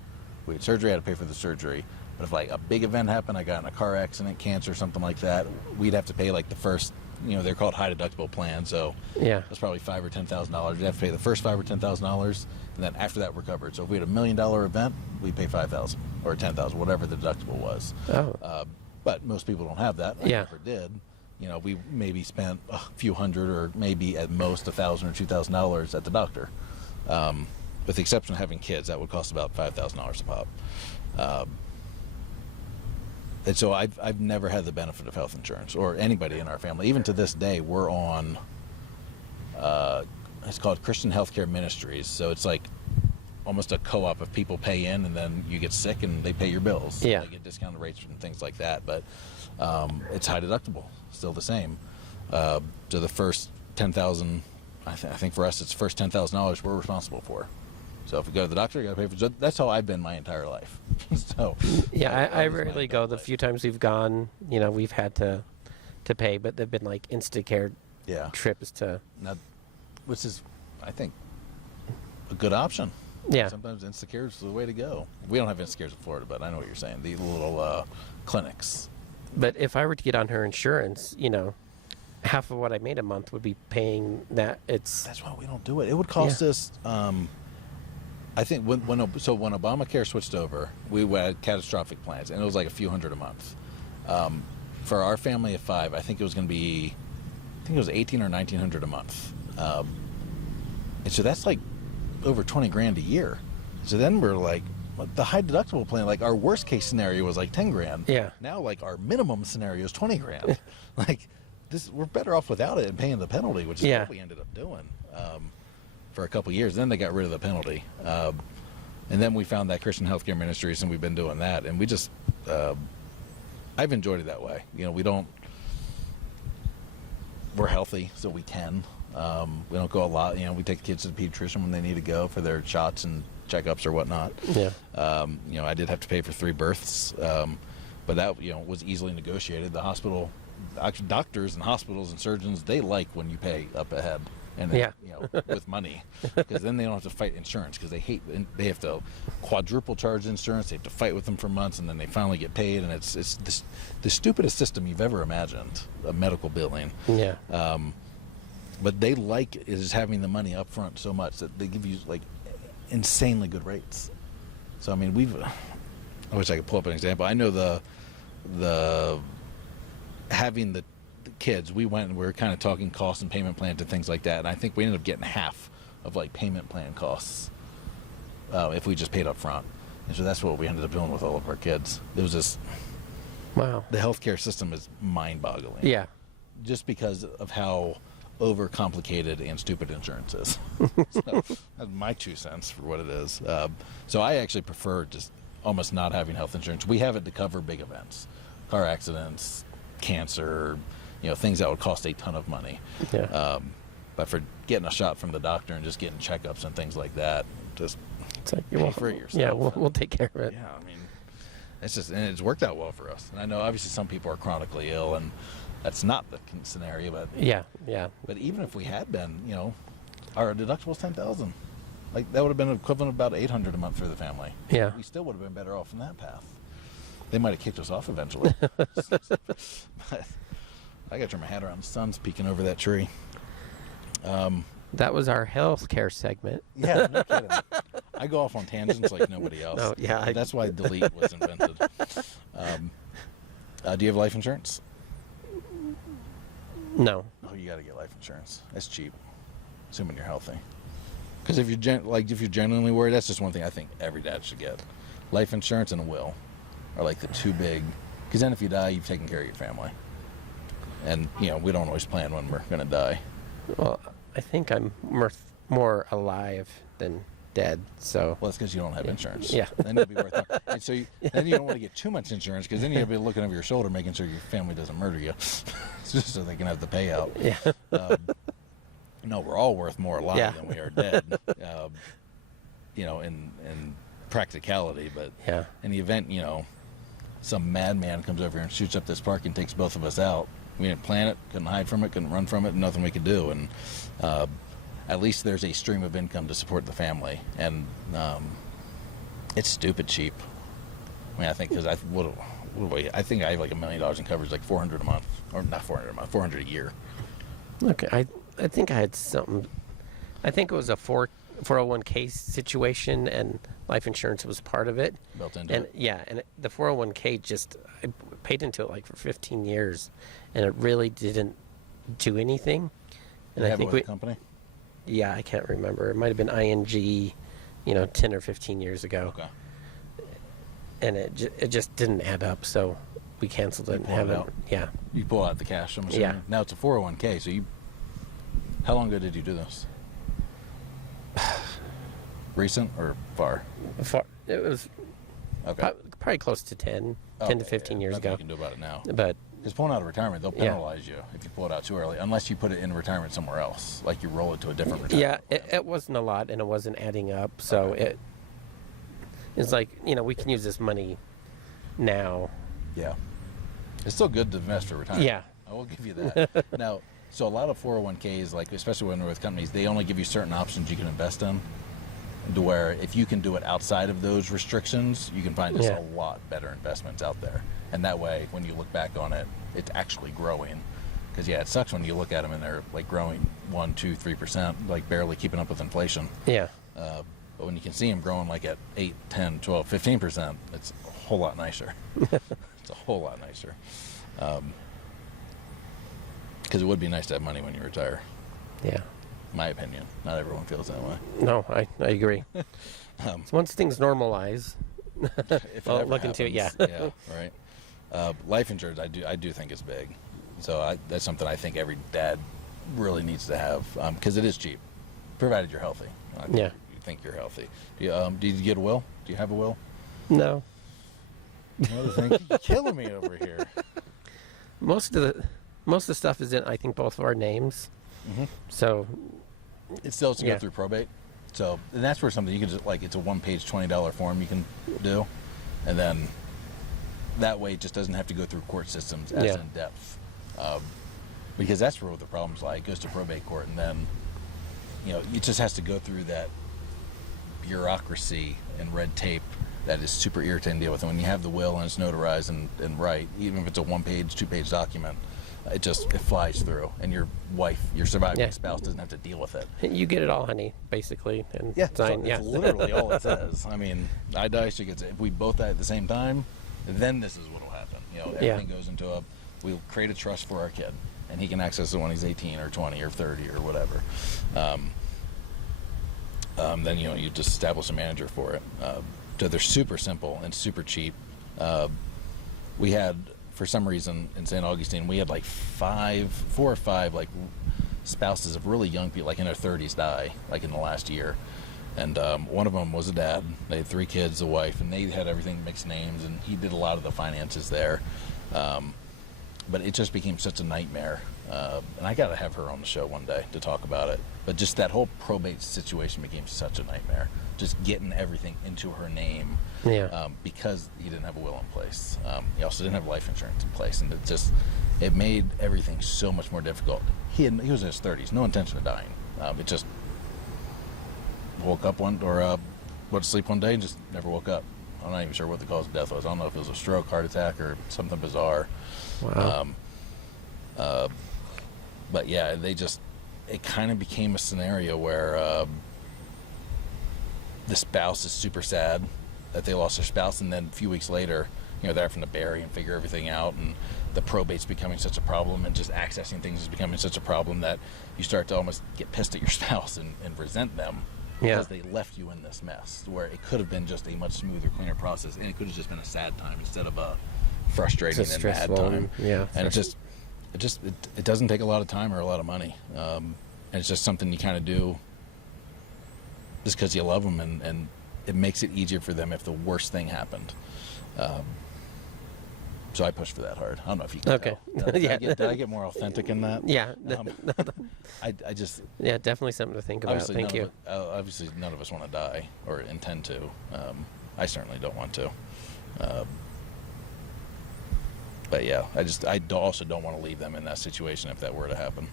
We had surgery, I had to pay for the surgery. But if like a big event happened, I got in a car accident, cancer, something like that, we'd have to pay like the first they're called high deductible plans. So Yeah. that's probably $5,000 or $10,000. You have to pay the first $5,000 or $10,000, and then after that we're covered. So if we had $1 million event, we pay $5,000 or $10,000, whatever the deductible was. Oh. But most people don't have that. I Yeah. never did. We maybe spent a few hundred, or maybe at most $1,000 or $2,000 at the doctor. With the exception of having kids, that would cost about $5,000 a pop. And so I've never had the benefit of health insurance, or anybody in our family. Even to this day, we're on, it's called Christian Healthcare Ministries. So it's like almost a co-op of people pay in, and then you get sick and they pay your bills. Yeah. They get discounted rates and things like that. But it's high deductible, still the same. So the first $10,000, I think for us, it's the first $10,000 we're responsible for. So if we go to the doctor, you got to pay for. That's how I've been my entire life. So Yeah, I rarely go. The few times we've gone, we've had to pay, but they've been like Instacare yeah, trips to. now, which is, I think, a good option. Yeah. Sometimes Instacare is the way to go. We don't have Instacares in Florida, but I know what you're saying. The little clinics. But if I were to get on her insurance, half of what I made a month would be paying that. That's why we don't do it. It would cost us. I think when Obamacare switched over, we had catastrophic plans, and it was like a few hundred a month. For our family of 5, I think it was going to be, it was $1,800 or $1,900 a month, and so that's like over $20,000 a year. So then we're like, the high deductible plan, like our worst case scenario was like $10,000. Yeah. Now like our minimum scenario is $20,000. Like this, we're better off without it and paying the penalty, which is what we ended up doing. For a couple of years. Then they got rid of the penalty. And then we found that Christian Healthcare Ministries, and we've been doing that. And we just, I've enjoyed it that way. We're healthy, so we can. We don't go a lot. We take the kids to the pediatrician when they need to go for their shots and checkups or whatnot. Yeah. I did have to pay for 3 births, but that, was easily negotiated. The hospital, actually doctors and hospitals and surgeons, they like when you pay up ahead. And then, with money, because then they don't have to fight insurance, because they have to quadruple charge insurance. They have to fight with them for months, and then they finally get paid. And it's the stupidest system you've ever imagined, of medical billing. Yeah. But they like is having the money up front so much that they give you like insanely good rates. So I mean, I wish I could pull up an example. I know the having the kids, we went and we were kind of talking costs and payment plans and things like that, and I think we ended up getting half of like payment plan costs if we just paid up front. And so that's what we ended up doing with all of our kids. It was just, wow, the healthcare system is mind-boggling. Yeah. Just because of how overcomplicated and stupid insurance is. So that's my 2 cents for what it is. So I actually prefer just almost not having health insurance. We have it to cover big events, car accidents, cancer, things that would cost a ton of money. Yeah. But for getting a shot from the doctor and just getting checkups and things like that, just It's like, pay for it yourself. Yeah, we'll take care of it. Yeah, I mean, and it's worked out well for us. And I know obviously some people are chronically ill, and that's not the scenario. But Yeah. But even if we had been, our deductible's $10,000. Like that would have been equivalent of about $800 a month for the family. Yeah. We still would have been better off in that path. They might have kicked us off eventually. But I got to turn my hat around. The sun's peeking over that tree. That was our healthcare segment. Yeah, no kidding. I go off on tangents like nobody else. Oh, yeah. That's why delete was invented. Do you have life insurance? No. Oh, you got to get life insurance. That's cheap, assuming you're healthy. Because if you're genuinely worried, that's just one thing I think every dad should get. Life insurance and a will are like the 2 big. Because then if you die, you've taken care of your family. And we don't always plan when we're going to die. Well, I think I'm more alive than dead. So. Well, that's because you don't have insurance. Yeah. Then it'll be worth it. And so then you don't want to get too much insurance, because then you'll be looking over your shoulder, making sure your family doesn't murder you, just so they can have the payout. Yeah. No, we're all worth more alive than we are dead. In practicality, but in the event, some madman comes over here and shoots up this park and takes both of us out. We didn't plan it, couldn't hide from it, couldn't run from it, nothing we could do. And at least there's a stream of income to support the family. And it's stupid cheap. I mean, I think because I think I have like $1 million in coverage, like $400 a month, or not $400 a month, $400 a year. Okay, I think I had something. I think it was a 401k situation, and life insurance was part of it. Built into And it. yeah, and the 401k I paid into it like for 15 years, and it really didn't do anything. And They I have think it with the company? yeah, I can't remember. It might have been ING, 10 or 15 years ago. Okay. And it just didn't add up, so we canceled it and pulled it haven't. out? Yeah. You pull out the cash, I'm assuming? Yeah. Now it's a 401k, so how long ago did you do this? Recent or far? It was Okay. probably close to 10 to Okay, 15 years nothing ago. you can do about it now. But Because pulling out of retirement, they'll Yeah. penalize you if you pull it out too early, unless you put it in retirement somewhere else, like you roll it to a different yeah, retirement. it wasn't a lot, and it wasn't adding up. So it's like, we can use this money now. Yeah. It's still good to invest for retirement. Yeah. I will give you that. Now, so a lot of 401ks, like especially when they're with companies, they only give you certain options you can invest in, to where if you can do it outside of those restrictions, you can find just Yeah. a lot better investments out there. And that way, when you look back on it, it's actually growing. Because yeah, it sucks when you look at them and they're like growing 1, 2, 3%, like barely keeping up with inflation. Yeah. But when you can see them growing like at 8, 10, 12, 15%, it's a whole lot nicer. It's a whole lot nicer. Because it would be nice to have money when you retire. Yeah. My opinion. Not everyone feels that way. No, I agree. So once things normalize, If it I'll ever look into it. Yeah. happens, yeah, right. Life insurance, I do think is big. So that's something I think every dad really needs to have, because it is cheap, provided you're healthy. I think Yeah. You think you're healthy. Did you get a will? Do you have a will? No. Another thing, you're killing me over here. Most of the stuff is in, I think, both of our names. Mhm. So It still has to Yeah. go through probate. So, and that's where something you can just, like, it's a one-page $20 form you can do, and then that way it just doesn't have to go through court systems as Yeah. in depth, because that's where the problems lie. It goes to probate court, and then it just has to go through that bureaucracy and red tape that is super irritating to deal with. And when you have the will and it's notarized and right, even if it's a one-page, two-page document, it flies through, and your surviving Yeah. spouse doesn't have to deal with it. you get it all, honey, basically, and Yeah, sign. so Yeah. it's literally all it says. I mean, I die, she gets it. If we both die at the same time, then this is what will happen. Everything goes into we'll create a trust for our kid, and he can access it when he's 18 or 20 or 30 or whatever. Then you just establish a manager for it. So they're super simple and super cheap. We had, for some reason, in St. Augustine, we had like 4 or 5 like spouses of really young people, like in their 30s, die like in the last year. And one of them was a dad. They had 3 kids, a wife, and they had everything mixed names, and he did a lot of the finances there. But it just became such a nightmare. And I got to have her on the show one day to talk about it. But just that whole probate situation became such a nightmare. Just getting everything into her name, Yeah. because he didn't have a will in place. He also didn't have life insurance in place, and it made everything so much more difficult. He was in his 30s, no intention of dying. It just woke up went to sleep one day and just never woke up. I'm not even sure what the cause of death was. I don't know if it was a stroke, heart attack, or something bizarre. Wow. But yeah, it kind of became a scenario where the spouse is super sad that they lost their spouse, and then a few weeks later, they're having to bury and figure everything out, and the probate's becoming such a problem, and just accessing things is becoming such a problem that you start to almost get pissed at your spouse and resent them because they left you in this mess, where it could have been just a much smoother, cleaner process, and it could have just been a sad time instead of a frustrating It's a and mad stressful time. yeah. And it doesn't take a lot of time or a lot of money, and it's just something you kind of do just because you love them, and it makes it easier for them if the worst thing happened. So I pushed for that hard. I don't know if you can Okay. tell. Did Yeah. did I get more authentic in that? Yeah. I just Yeah, definitely something to think about. Thank you. Obviously, none of us want to die or intend to. I certainly don't want to. But yeah, I also don't want to leave them in that situation if that were to happen.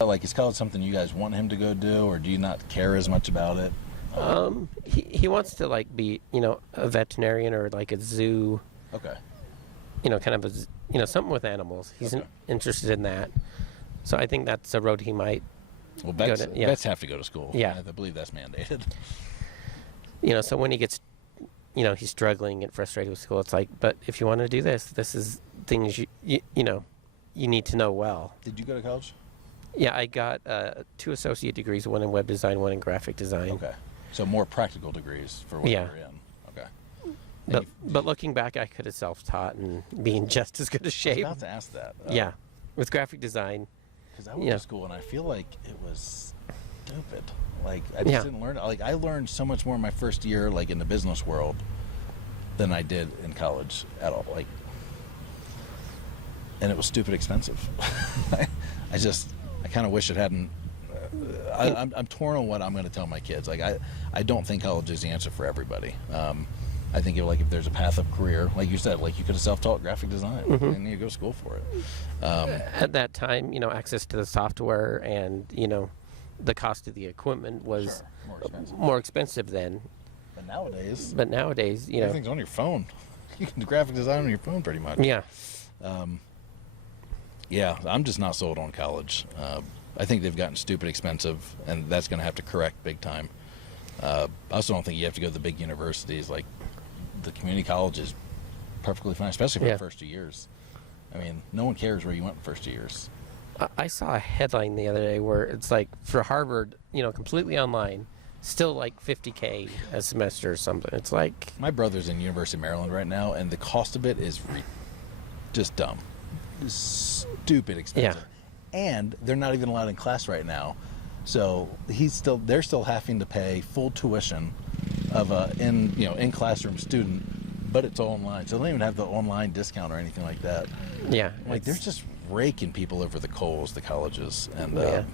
Like, is college something you guys want him to go do, or do you not care as much about it? He wants to be a veterinarian or like a zoo. Okay. kind of something with animals. He's Okay. interested in that. So I think that's a road he might. Well, vets have to go to school. Yeah. I believe that's mandated. So when he gets, he's struggling and frustrated with school, it's like, but if you want to do this is things you need to know well. Did you go to college? Yeah, I got 2 associate degrees, one in web design, one in graphic design. Okay. So more practical degrees for what Yeah. you're in. Okay. But looking back, I could have self-taught and be in just as good a I was shape. about to ask that. Yeah, with graphic design. Because I went to school and I feel like it was stupid. Like I just Yeah. didn't learn. Like I learned so much more in my first year, like in the business world, than I did in college at all. Like, and it was stupid expensive. I kind of wish it hadn't. I'm torn on what I'm going to tell my kids. Like I don't think college is the answer for everybody. I think if there's a path of career, like you said, like you could have self-taught graphic design and you go to school for it. At that time, access to the software and the cost of the equipment was more expensive then. But nowadays, you know, everything's on your phone. You can do graphic design on your phone pretty much. yeah, Yeah, I'm just not sold on college. I think they've gotten stupid expensive, and that's going to have to correct big time. I also don't think you have to go to the big universities. Like the community college is perfectly fine, especially for the first 2 years. I mean, no one cares where you went the first 2 years. I saw a headline the other day where it's like for Harvard, completely online, still like $50K a semester or something. It's like My brother's in University of Maryland right now, and the cost of it is just dumb, stupid expensive. Yeah. And they're not even allowed in class right now, so they're still having to pay full tuition of a in classroom student, but it's all online, so they don't even have the online discount or anything like that. yeah, Like they're just raking people over the coals, the colleges, and Yeah.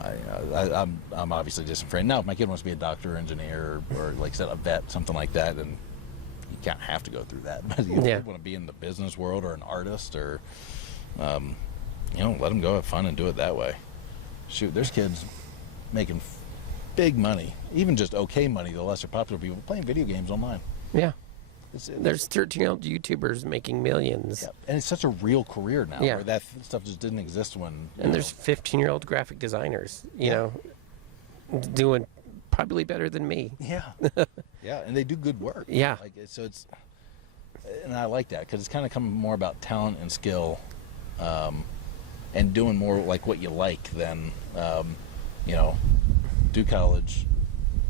I'm obviously just afraid. Now, if my kid wants to be a doctor, or engineer, or like I said, a vet, something like that, then you can't have to go through that. But if you want to be in the business world or an artist, or let them go have fun and do it that way. Shoot, there's kids making big money, even just okay money, the lesser popular people, playing video games online. yeah. There's 13-year-old YouTubers making millions. Yeah. And it's such a real career now, Yeah. where that stuff just didn't exist when. And there's 15-year-old graphic designers, doing probably better than me. Yeah. Yeah, and they do good work. Yeah. And I like that because it's kind of come more about talent and skill, and doing more like what you like than, do college,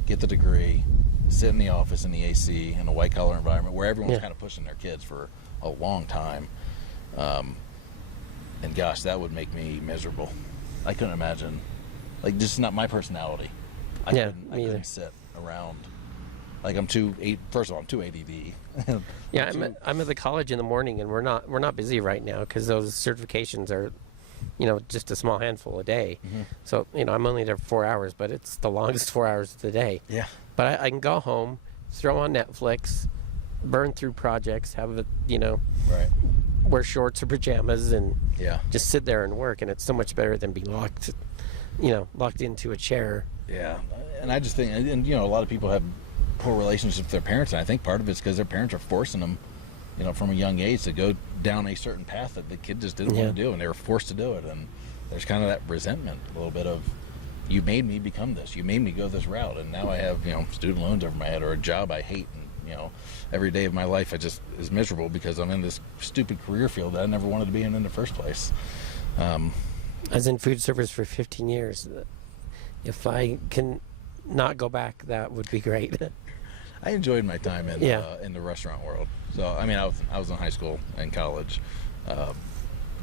get the degree, sit in the office in the AC in a white collar environment where everyone's kind of pushing their kids for a long time. And gosh, that would make me miserable. I couldn't imagine. Like, this is not my personality. I couldn't sit around. Like, first of all, I'm too ADD. Yeah, I'm at the college in the morning, and we're not busy right now because those certifications are, just a small handful a day. Mm-hmm. So I'm only there for 4 hours, but it's the longest 4 hours of the day. Yeah. But I can go home, throw on Netflix, burn through projects, have a Right. wear shorts or pajamas, and Yeah. just sit there and work. And it's so much better than being locked into a chair. Yeah. And I just think, and a lot of people have poor relationships with their parents, and I think part of it's because their parents are forcing them, from a young age to go down a certain path that the kid just didn't want to do, and they were forced to do it. And there's kind of that resentment, a little bit of, you made me become this, you made me go this route, and now I have student loans over my head, or a job I hate, and every day of my life is miserable because I'm in this stupid career field that I never wanted to be in the first place. I was in food service for 15 years. If I can not go back, that would be great. I enjoyed my time in the restaurant world. So I was in high school and college.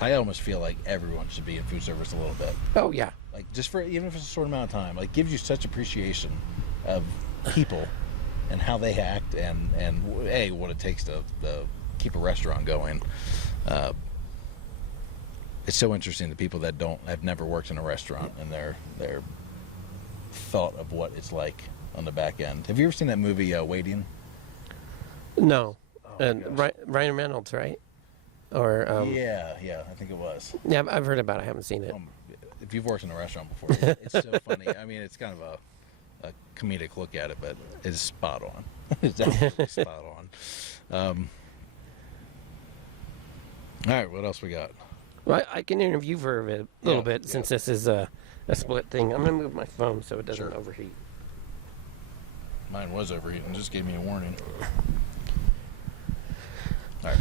I almost feel like everyone should be in food service a little bit. Oh yeah. Like just even if it's a short amount of time, like gives you such appreciation of people and how they act and what it takes to keep a restaurant going. It's so interesting, the people that have never worked in a restaurant and their thought of what it's like on the back end. Have you ever seen that movie Waiting? No. And Ryan Reynolds, right? Or yeah, I think it was. Yeah, I've heard about it. I haven't seen it. If you've worked in a restaurant before, it's so funny. I mean, it's kind of a comedic look at it, but it's spot on. It's absolutely spot on. All right, what else we got? Well, I can interview for a little bit since this is a split thing. I'm going to move my phone so it doesn't overheat. Mine was overheating. Just gave me a warning. All right.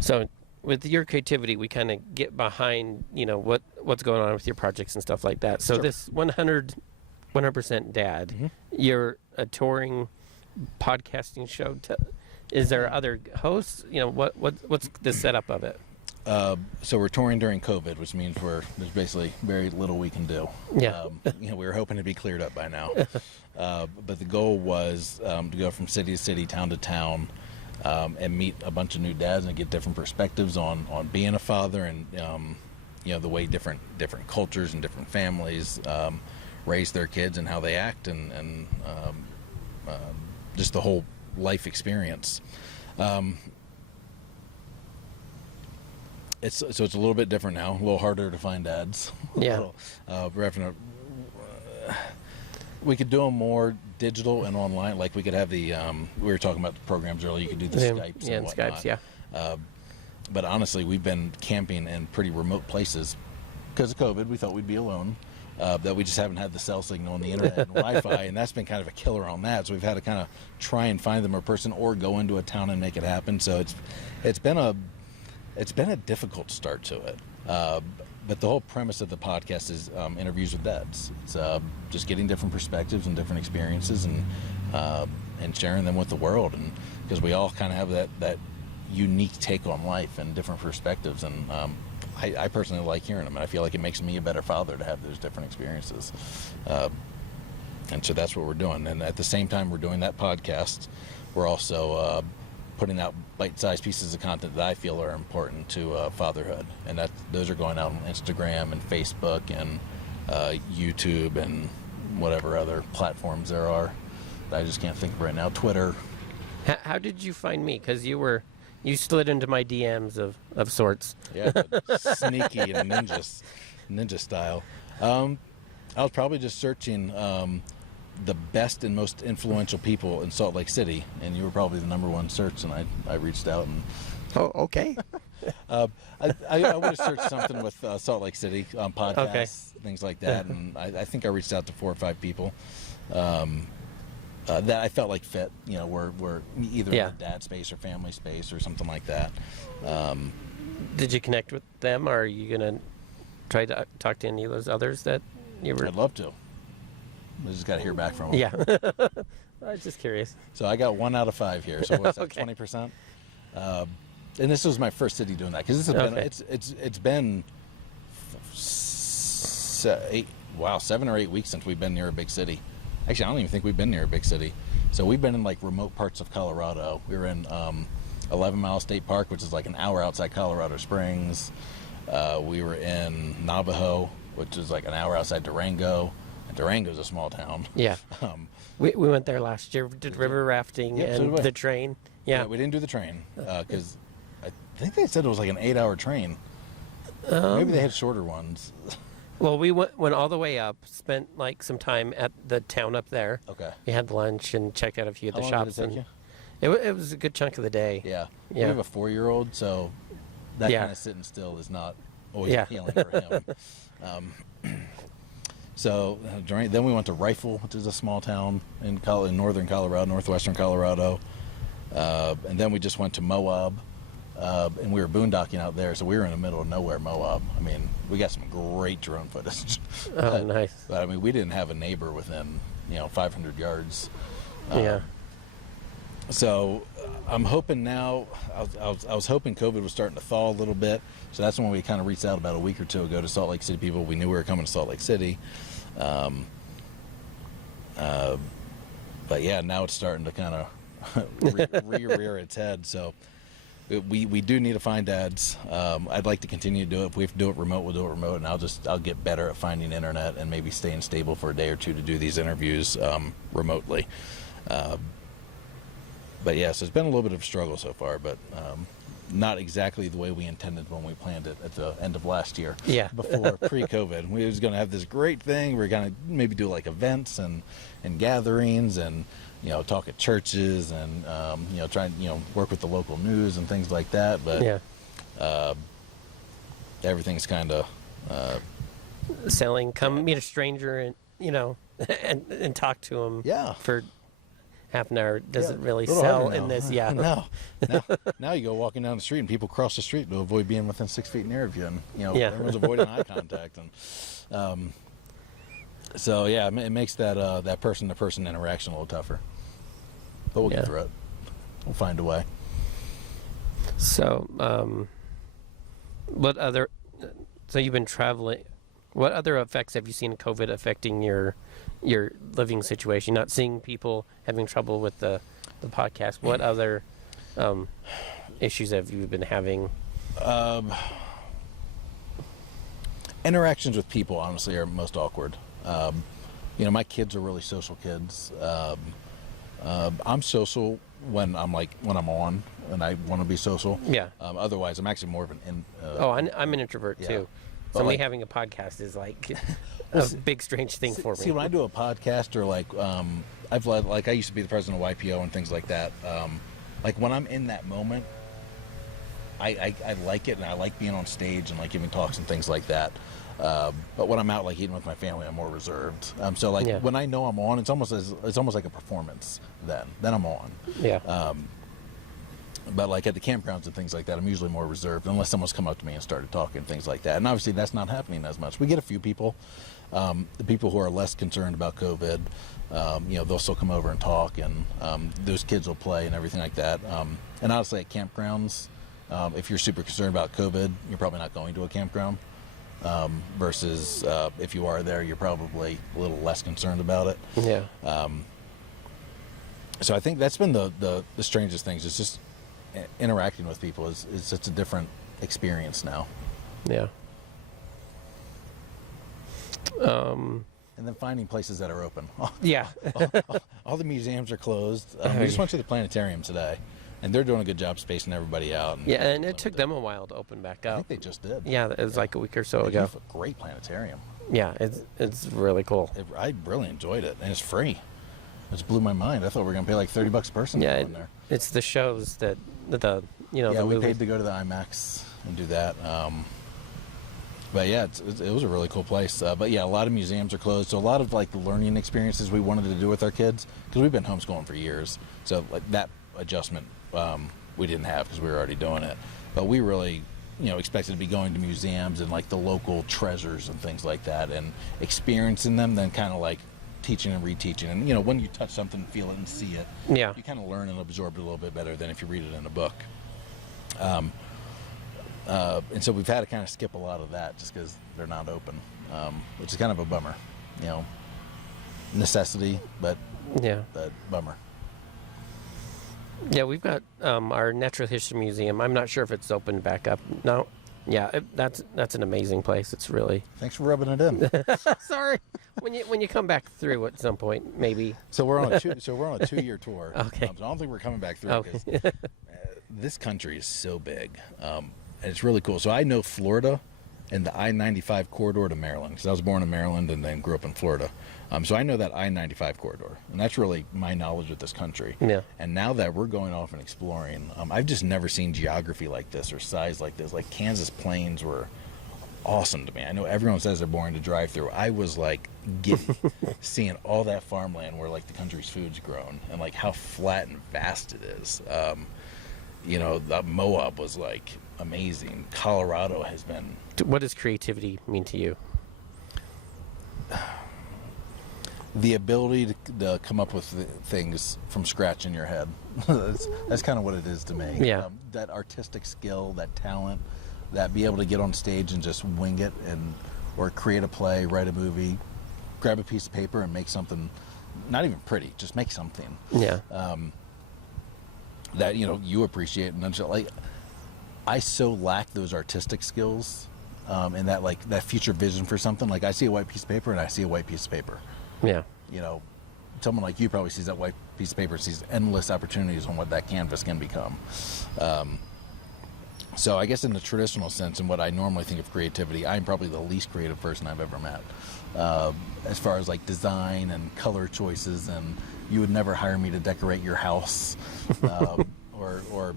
So with Your Cre8tivity, we kind of get behind, what's going on with your projects and stuff like that. So this 100% Dad, you're a touring podcasting show. Is there other hosts? What's the setup of it? So we're touring during COVID, which means there's basically very little we can do. Yeah. We were hoping to be cleared up by now. But the goal was to go from city to city, town to town, and meet a bunch of new dads and get different perspectives on being a father and, the way different cultures and different families raise their kids and how they act and just the whole life experience. It's a little bit different now, a little harder to find dads. Yeah. We could do them more digital and online. Like we could have we were talking about the programs earlier. You could do the Skypes and whatnot. Skypes, yeah. But honestly, we've been camping in pretty remote places because of COVID. We thought we'd be alone. That we just haven't had the cell signal on the internet and Wi-Fi, and that's been kind of a killer on that. So we've had to kind of try and find them in person or go into a town and make it happen. So it's been a difficult start to it. But the whole premise of the podcast is interviews with dads. It's just getting different perspectives and different experiences and sharing them with the world. And because we all kind of have that unique take on life and different perspectives. And I personally like hearing them. And I feel like it makes me a better father to have those different experiences. And so that's what we're doing. And at the same time we're doing that podcast, we're also putting out bite-sized pieces of content that I feel are important to fatherhood, and those are going out on Instagram and Facebook and YouTube and whatever other platforms there are that I just can't think of right now. Twitter. How did you find me? Because you slid into my DMs of sorts. Yeah, sneaky and ninja style. I was probably just searching the best and most influential people in Salt Lake City, and you were probably the number one search, and I reached out and okay. I would have searched something with Salt Lake City podcasts, things like that, and I think I reached out to 4 or 5 people that I felt like fit, were either in the dad space or family space or something like that. Did you connect with them, or are you gonna try to talk to any of those others that you were? I'd love to. I just got to hear back from them. Yeah. I was just curious. So I got 1 out of 5 here. So what's that, 20%? And this was my first city doing that because this has it's been 7 or 8 weeks since we've been near a big city. Actually, I don't even think we've been near a big city. So we've been in like remote parts of Colorado. We were in 11 Mile State Park, which is like an hour outside Colorado Springs. We were in Navajo, which is like an hour outside Durango. Durango's a small town. Yeah. We went there last year, did river rafting and the train. Yeah. We didn't do the train because I think they said it was like an 8-hour train. Maybe they had shorter ones. Well, we went all the way up, spent like some time at the town up there. Okay. We had lunch and checked out a few of the How long shops. did it take And it was a good chunk of the day. Yeah. We have a 4-year-old, so that kind of sitting still is not always appealing for him. So then we went to Rifle, which is a small town in northern Colorado, northwestern Colorado. And then we just went to Moab, and we were boondocking out there. So we were in the middle of nowhere, Moab. I mean, we got some great drone footage. Oh, nice. But I mean, we didn't have a neighbor within, 500 yards. So I'm hoping now, I was hoping COVID was starting to thaw a little bit. So that's when we kind of reached out about a week or two ago to Salt Lake City people. We knew we were coming to Salt Lake City. But yeah, now it's starting to kind of rear its head. So we do need to find dads. I'd like to continue to do it. If we have to do it remote, we'll do it remote, and I'll get better at finding internet and maybe staying stable for a day or two to do these interviews remotely. But yeah, so it's been a little bit of a struggle so far, but not exactly the way we intended when we planned it at the end of last year. Yeah. Before pre-COVID, we was going to have this great thing. We were going to maybe do like events and gatherings and talk at churches and try and work with the local news and things like that. But Everything's kind of selling. Come meet a stranger and and talk to him. Yeah. For half an hour doesn't really little sell harder in now. this. Yeah. Now you go walking down the street and people cross the street to avoid being within 6 feet near of you, and Yeah. everyone's avoiding eye contact, and so yeah, it makes that person-to-person interaction a little tougher. But we'll get through it. We'll find a way. So, so you've been traveling. What other effects have you seen COVID affecting your living situation? Not seeing people having trouble with the podcast. What other issues have you been having? Interactions with people, honestly, are most awkward. My kids are really social kids. I'm social when I'm on, and I want to be social. Yeah. Otherwise, I'm actually more of an. I'm an introvert too. So me having a podcast is like a big strange thing for me. See, when I do a podcast, or I used to be the president of YPO and things like that. When I'm in that moment, I like it, and I like being on stage and giving talks and things like that. But when I'm out eating with my family, I'm more reserved. When I know I'm on, it's almost like a performance. Then I'm on. Yeah. But at the campgrounds and things like that, I'm usually more reserved unless someone's come up to me and started talking, things like that. And obviously that's not happening as much. We get a few people, the people who are less concerned about COVID, they'll still come over and talk, and those kids will play and everything like that. And honestly, at campgrounds, if you're super concerned about COVID, you're probably not going to a campground. Versus if you are there, you're probably a little less concerned about it. Yeah. So I think that's been the strangest things. It's just interacting with people is such a different experience now. Yeah. And then finding places that are open. Yeah. all the museums are closed. We just went to the planetarium today, and they're doing a good job spacing everybody out. And it took them a while to open back up. I think they just did. Yeah, it was like a week or so They ago. have a great planetarium. Yeah, it's really cool. I really enjoyed it, and it's free. It just blew my mind. I thought we were gonna pay $30 a person to go in there. It's the shows that the we movies. paid to go to the IMAX and do that. But yeah, it was a really cool place. But yeah, a lot of museums are closed. So a lot of the learning experiences we wanted to do with our kids, because we've been homeschooling for years. So that adjustment we didn't have because we were already doing it. But we really, expected to be going to museums and the local treasures and things like that, and experiencing them, then kind of teaching and reteaching. And when you touch something, feel it and see it, you kind of learn and absorb it a little bit better than if you read it in a book. And so we've had to kind of skip a lot of that just because they're not open, which is kind of a bummer. Necessity, but bummer. Yeah, we've got our Natural History Museum. I'm not sure if it's opened back up. No. Yeah, that's an amazing place. It's really. Thanks for rubbing it in. Sorry. When you come back through at some point, maybe. So we're on a 2-year tour. Okay. So I don't think we're coming back through. Okay. Because this country is so big, and it's really cool. So I know Florida and the I-95 corridor to Maryland, because I was born in Maryland and then grew up in Florida. So I know that I-95 corridor, and that's really my knowledge of this country. Yeah. And now that we're going off and exploring, I've just never seen geography like this or size like this. Kansas plains were awesome to me. I know everyone says they're boring to drive through. I was giddy seeing all that farmland where the country's food's grown, and how flat and vast it is. Moab was amazing. Colorado has been. What does creativity mean to you? The ability to come up with things from scratch in your head. that's kind of what it is to me. Yeah. That artistic skill, that talent, that be able to get on stage and just wing it, or create a play, write a movie, grab a piece of paper and make something, not even pretty, just make something. Yeah. That you appreciate, and just, I so lack those artistic skills, and that future vision for something. I see a white piece of paper and I see a white piece of paper. Yeah. Someone like you probably sees that white piece of paper, sees endless opportunities on what that canvas can become. So I guess in the traditional sense, and what I normally think of creativity, I'm probably the least creative person I've ever met. As far as design and color choices, and you would never hire me to decorate your house, or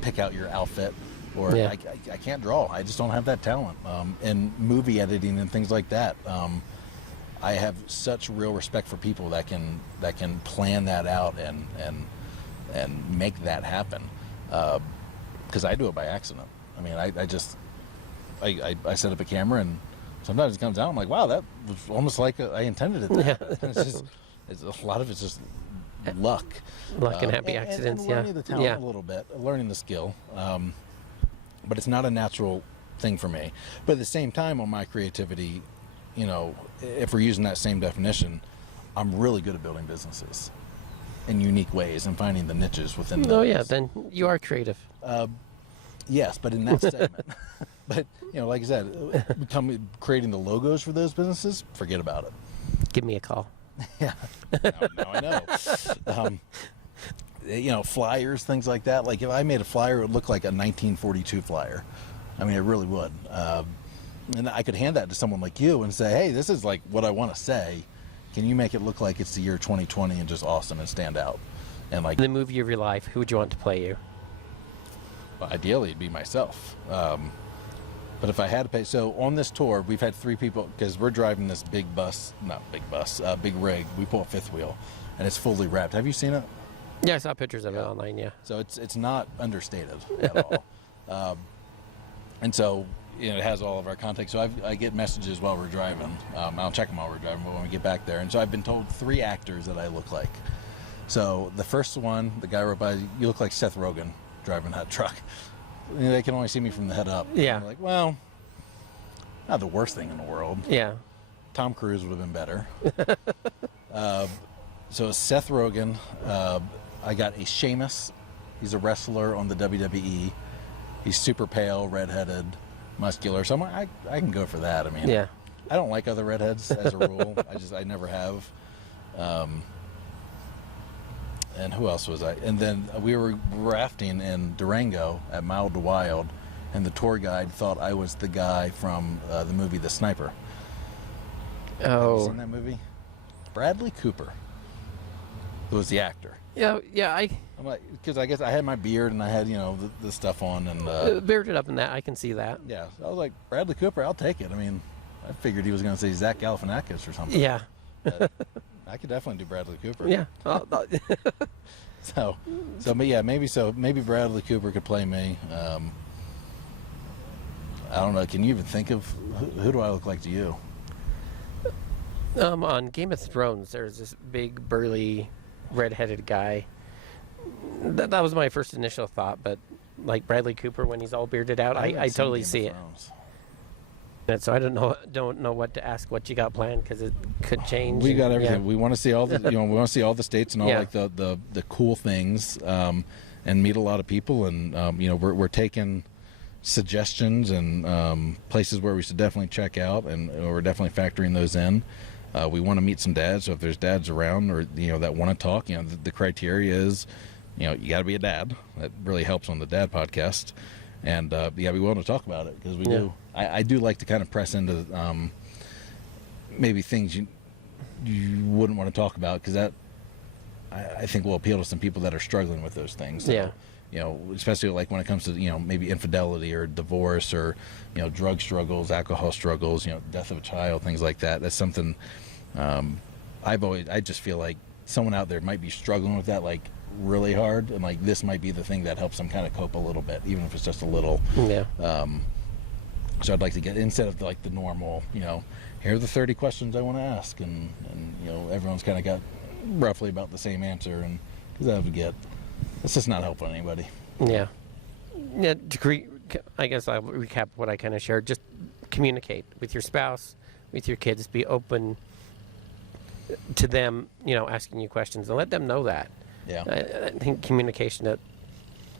pick out your outfit. or Yeah. I can't draw. I just don't have that talent. And movie editing and things like that. I have such real respect for people that can plan that out and make that happen. Because I do it by accident. I mean, I set up a camera, and sometimes it comes out, I'm like, wow, that was almost like I intended it. Yeah. It's a lot of it's just luck. Luck and happy accidents, and learning the talent a little bit, learning the skill. But it's not a natural thing for me. But at the same time, on my creativity, you know, if we're using that same definition, I'm really good at building businesses in unique ways and finding the niches within those. Oh, yeah, then you are creative. Yes, but in that segment. But, you know, like I said, creating the logos for those businesses, forget about it. Give me a call. Yeah. Now I know. You know, flyers, things like that. Like, if I made a flyer, it would look like a 1942 flyer. I mean, it really would. And I could hand that to someone like you and say, hey, this is like what I want to say. Can you make it look like it's the year 2020 and just awesome and stand out? And like, In the movie of your life, who would you want to play you? ideally, it'd be myself. But if I had to pay, so on this tour, we've had 3 people, because we're driving this big rig. We pull a 5th wheel, and it's fully wrapped. Have you seen it? Yeah, I saw pictures of it online, yeah. So it's not understated at all. And so, you know, it has all of our context. So I get messages while we're driving. I'll check them while we're driving, but when we get back there. And so I've been told 3 actors that I look like. So the first one, the guy wrote by, you look like Seth Rogen driving that truck. You know, they can only see me from the head up. Yeah. I'm like, well, not the worst thing in the world. Yeah. Tom Cruise would have been better. So Seth Rogen. I got a Sheamus. He's a wrestler on the WWE. He's super pale, redheaded, muscular. So I can go for that. I mean, Yeah. I don't like other redheads as a rule. I never have. And who else was I? And then we were rafting in Durango at Mild to Wild, and the tour guide thought I was the guy from the movie The Sniper. Have you Oh. seen that movie? Bradley Cooper, who was the actor. Yeah, I'm like, because I guess I had my beard and I had, you know, the stuff on, and bearded up in that, I can see that. yeah, I was like, Bradley Cooper, I'll take it. I mean, I figured he was going to say Zach Galifianakis or something. Yeah. But I could definitely do Bradley Cooper. Yeah. But yeah, maybe Bradley Cooper could play me. I don't know. Can you even think of who do I look like to you? On Game of Thrones, there's this big, burly, red-headed guy. That was my first initial thought, but like Bradley Cooper when he's all bearded out, I totally see it. And so I don't know what to ask, what you got planned, because it could change. We got everything. Yeah. We want to see all the we want to see all the states and all Yeah. like the cool things, and meet a lot of people, and we're taking suggestions and places where we should definitely check out, and we're definitely factoring those in. We want to meet some dads, so if there's dads around or that want to talk, the criteria is, you got to be a dad. That really helps on the dad podcast, and you got to be willing to talk about it, because we do. I do like to kind of press into maybe things you wouldn't want to talk about, because that I think will appeal to some people that are struggling with those things. So, Yeah. Especially like when it comes to maybe infidelity or divorce or drug struggles, alcohol struggles, death of a child, things like that. That's something I just feel like someone out there might be struggling with that like really hard, and like this might be the thing that helps them kind of cope a little bit, even if it's just a little. Yeah. So I'd like to get, instead of like the normal, here are the 30 questions I want to ask, and everyone's kind of got roughly about the same answer, and because it's just not helping anybody. Yeah. Yeah. I guess I'll recap what I kind of shared. Just communicate with your spouse, with your kids. Be open to them, asking you questions, and let them know that. Yeah. I think communication,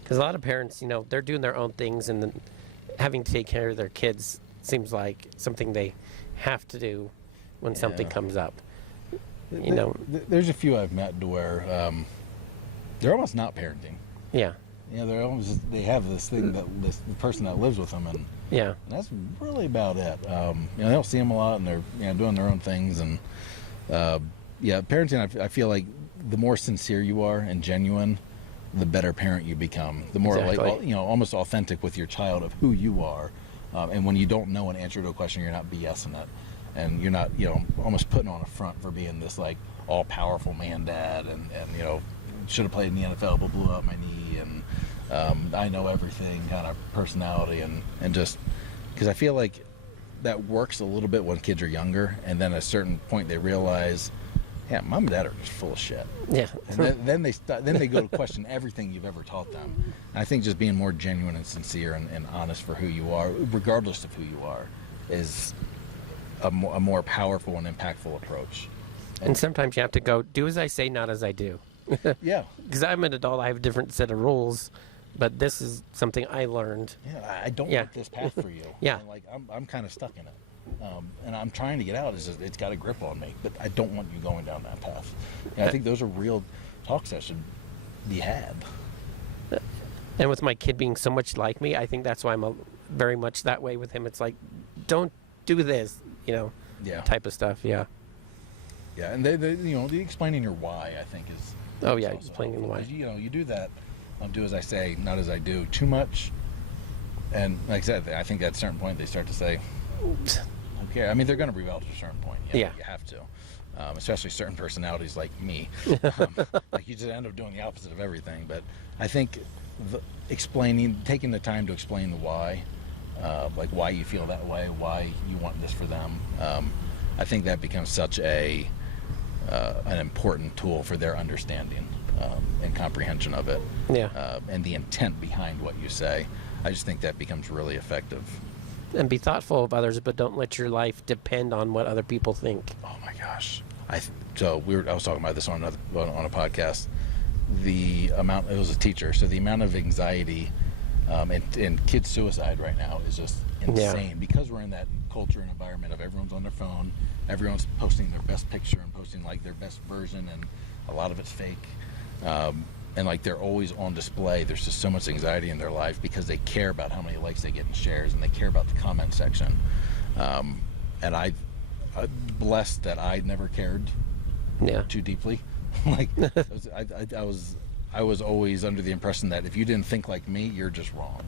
because a lot of parents, they're doing their own things, and then having to take care of their kids seems like something they have to do when something comes up. There's a few I've met to where they're almost not parenting. Yeah. They have this thing that the person that lives with them, and Yeah. that's really about it. They don't see them a lot, and they're doing their own things, and parenting. I feel like the more sincere you are and genuine, the better parent you become, the more Exactly. like, you know, almost authentic with your child of who you are. And when you don't know an answer to a question, you're not BSing it, and you're not, you know, almost putting on a front for being this like all powerful man dad, and you know, should have played in the NFL but blew out my knee, and I know everything kind of personality, and just because I feel like that works a little bit when kids are younger, and then at a certain point they realize, yeah, mom and dad are just full of shit. Yeah. And then they go to question everything you've ever taught them. And I think just being more genuine and sincere and honest for who you are, regardless of who you are, is a more powerful and impactful approach. And sometimes you have to go, do as I say, not as I do. Yeah. Because I'm an adult, I have a different set of rules, but this is something I learned. Yeah, I don't Yeah. like this path for you. Yeah. And like I'm kind of stuck in it. And I'm trying to get out. It's got a grip on me, but I don't want you going down that path. And I think those are real talks that should be had. And with my kid being so much like me, I think that's why I'm very much that way with him. It's like, don't do this, you know, Yeah. type of stuff. Yeah. Yeah, and they you know, the explaining your why, I think is. Oh, yeah, also explaining helpful. why. 'Cause, you know, you do that. Do as I say, not as I do. Too much, and like I said, I think at a certain point they start to say, okay. I mean, they're going to rebel to a certain point. You know, Yeah. you have to, especially certain personalities like me. Like you just end up doing the opposite of everything. But I think taking the time to explain the why, like why you feel that way, why you want this for them. I think that becomes such an important tool for their understanding and comprehension of it. Yeah. And the intent behind what you say. I just think that becomes really effective. And be thoughtful of others, but don't let your life depend on what other people think. Oh my gosh! I was talking about this on a podcast. The amount, it was a teacher, so the amount of anxiety and kid suicide right now is just insane, because we're in that culture and environment of everyone's on their phone, everyone's posting their best picture and posting like their best version, and a lot of it's fake. And like they're always on display. There's just so much anxiety in their life because they care about how many likes they get and shares, and they care about the comment section. And I'm blessed that I never cared too deeply. Like I was always under the impression that if you didn't think like me, you're just wrong.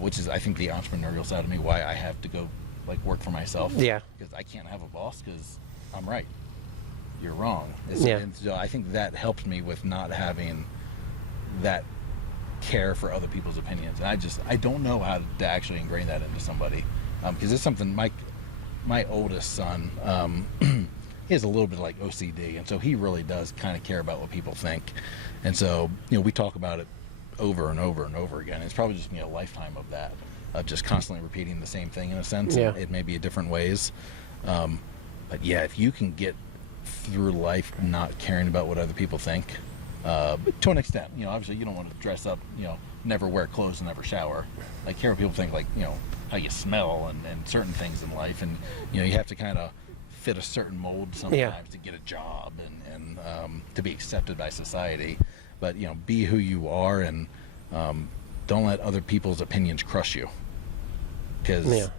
Which is, I think, the entrepreneurial side of me, why I have to go like work for myself. Yeah. Because I can't have a boss because I'm right. You're wrong. Yeah. And so I think that helped me with not having that care for other people's opinions. And I don't know how to actually ingrain that into somebody, because it's something my oldest son, he has a little bit of like OCD, and so he really does kind of care about what people think. And so, you know, we talk about it over and over and over again. It's probably just, you know, a lifetime of that, of just constantly repeating the same thing in a sense. Yeah. It may be in different ways, but yeah, if you can get through life not caring about what other people think, but to an extent, you know, obviously you don't want to dress up, you know, never wear clothes and never shower, like care what people think, like, you know, how you smell and certain things in life, and you know, you have to kind of fit a certain mold sometimes to get a job and to be accepted by society. But you know, be who you are, and don't let other people's opinions crush you, because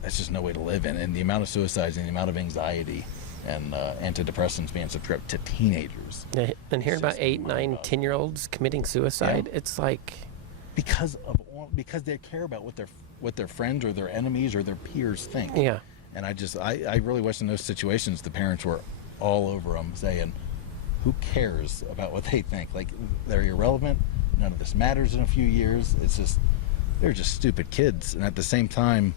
that's just no way to live in. And the amount of suicides and the amount of anxiety and antidepressants being subscribed to teenagers. And hearing about 8, 9, 10-year-olds committing suicide, it's like because they care about what their friends or their enemies or their peers think. Yeah. And I really wish in those situations the parents were all over them saying, who cares about what they think? Like, they're irrelevant. None of this matters in a few years. It's just, they're just stupid kids. And at the same time,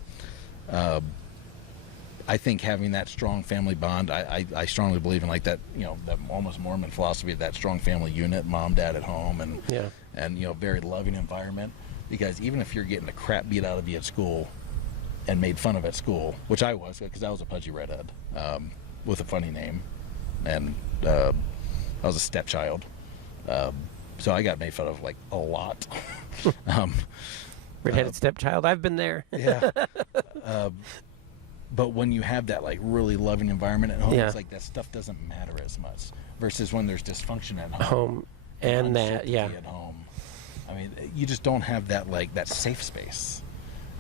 I think having that strong family bond, I strongly believe in like that, you know, that almost Mormon philosophy of that strong family unit, mom, dad at home, and you know, very loving environment. Because even if you're getting the crap beat out of you at school and made fun of at school, which I was, because I was a pudgy redhead with a funny name, and I was a stepchild, so I got made fun of like a lot. redheaded stepchild. I've been there. Yeah. But when you have that like really loving environment at home, it's like that stuff doesn't matter as much. Versus when there's dysfunction at home and that, at home. I mean, you just don't have that like that safe space.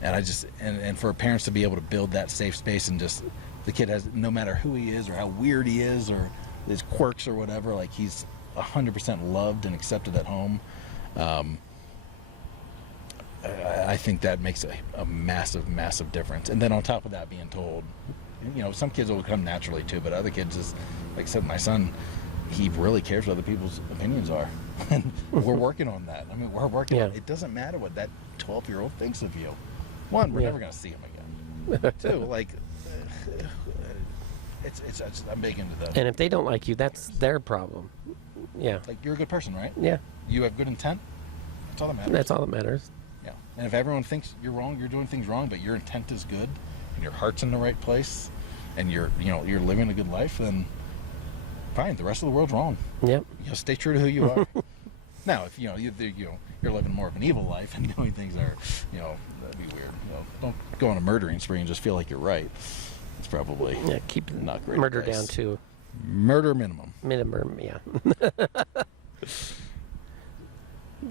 And and for parents to be able to build that safe space, and just the kid has, no matter who he is or how weird he is or his quirks or whatever, like he's 100% loved and accepted at home, I think that makes a massive, massive difference. And then on top of that, being told, some kids will come naturally too, but other kids, is like I said, my son, he really cares what other people's opinions are. And we're working on that. I mean, we're working on it. It doesn't matter what that 12-year-old thinks of you. One, we're never going to see him again. Two, like, it's I'm big into that. And if they don't like you, that's their problem. Yeah. Like, you're a good person, right? Yeah. You have good intent. That's all that matters. That's all that matters. Yeah. And if everyone thinks you're wrong, you're doing things wrong, but your intent is good, and your heart's in the right place, and you're living a good life, then fine. The rest of the world's wrong. Yep. Stay true to who you are. Now, if you're living more of an evil life and doing things that are, that'd be weird. Don't go on a murdering spree and just feel like you're right. It's probably keep not great. Murder advice. Down to murder minimum. Yeah.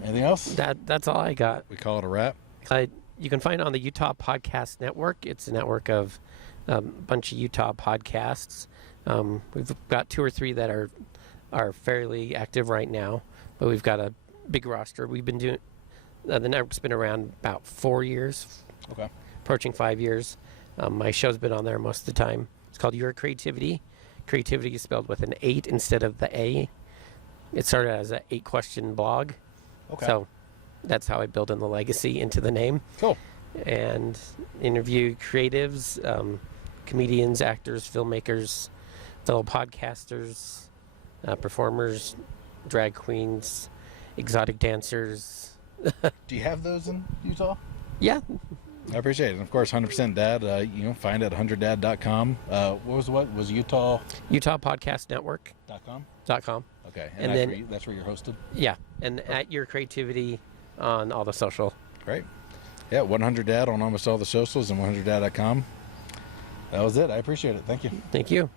Anything else? That's all I got. We call it a wrap. You can find it on the Utah Podcast Network. It's a network of a bunch of Utah podcasts. We've got 2 or 3 that are fairly active right now, but we've got a big roster. We've been doing the network's been around about 4 years, approaching 5 years. My show's been on there most of the time. It's called Your Cre8tivity. Creativity is spelled with an 8 instead of the A. It started as an 8-question blog. So that's how I build in the legacy into the name. Cool. And interview creatives, comedians, actors, filmmakers, fellow podcasters, performers, drag queens, exotic dancers. Do you have those in Utah? Yeah. I appreciate it. And of course, 100% Dad, find it at 100dad.com. What was Utah? UtahPodcastNetwork.com. Okay. And then, that's where you're hosted? Yeah. And at Your Cre8tivity on all the social. Great. Yeah, 100Dad on almost all the socials and 100dad.com. That was it. I appreciate it. Thank you. Thank you.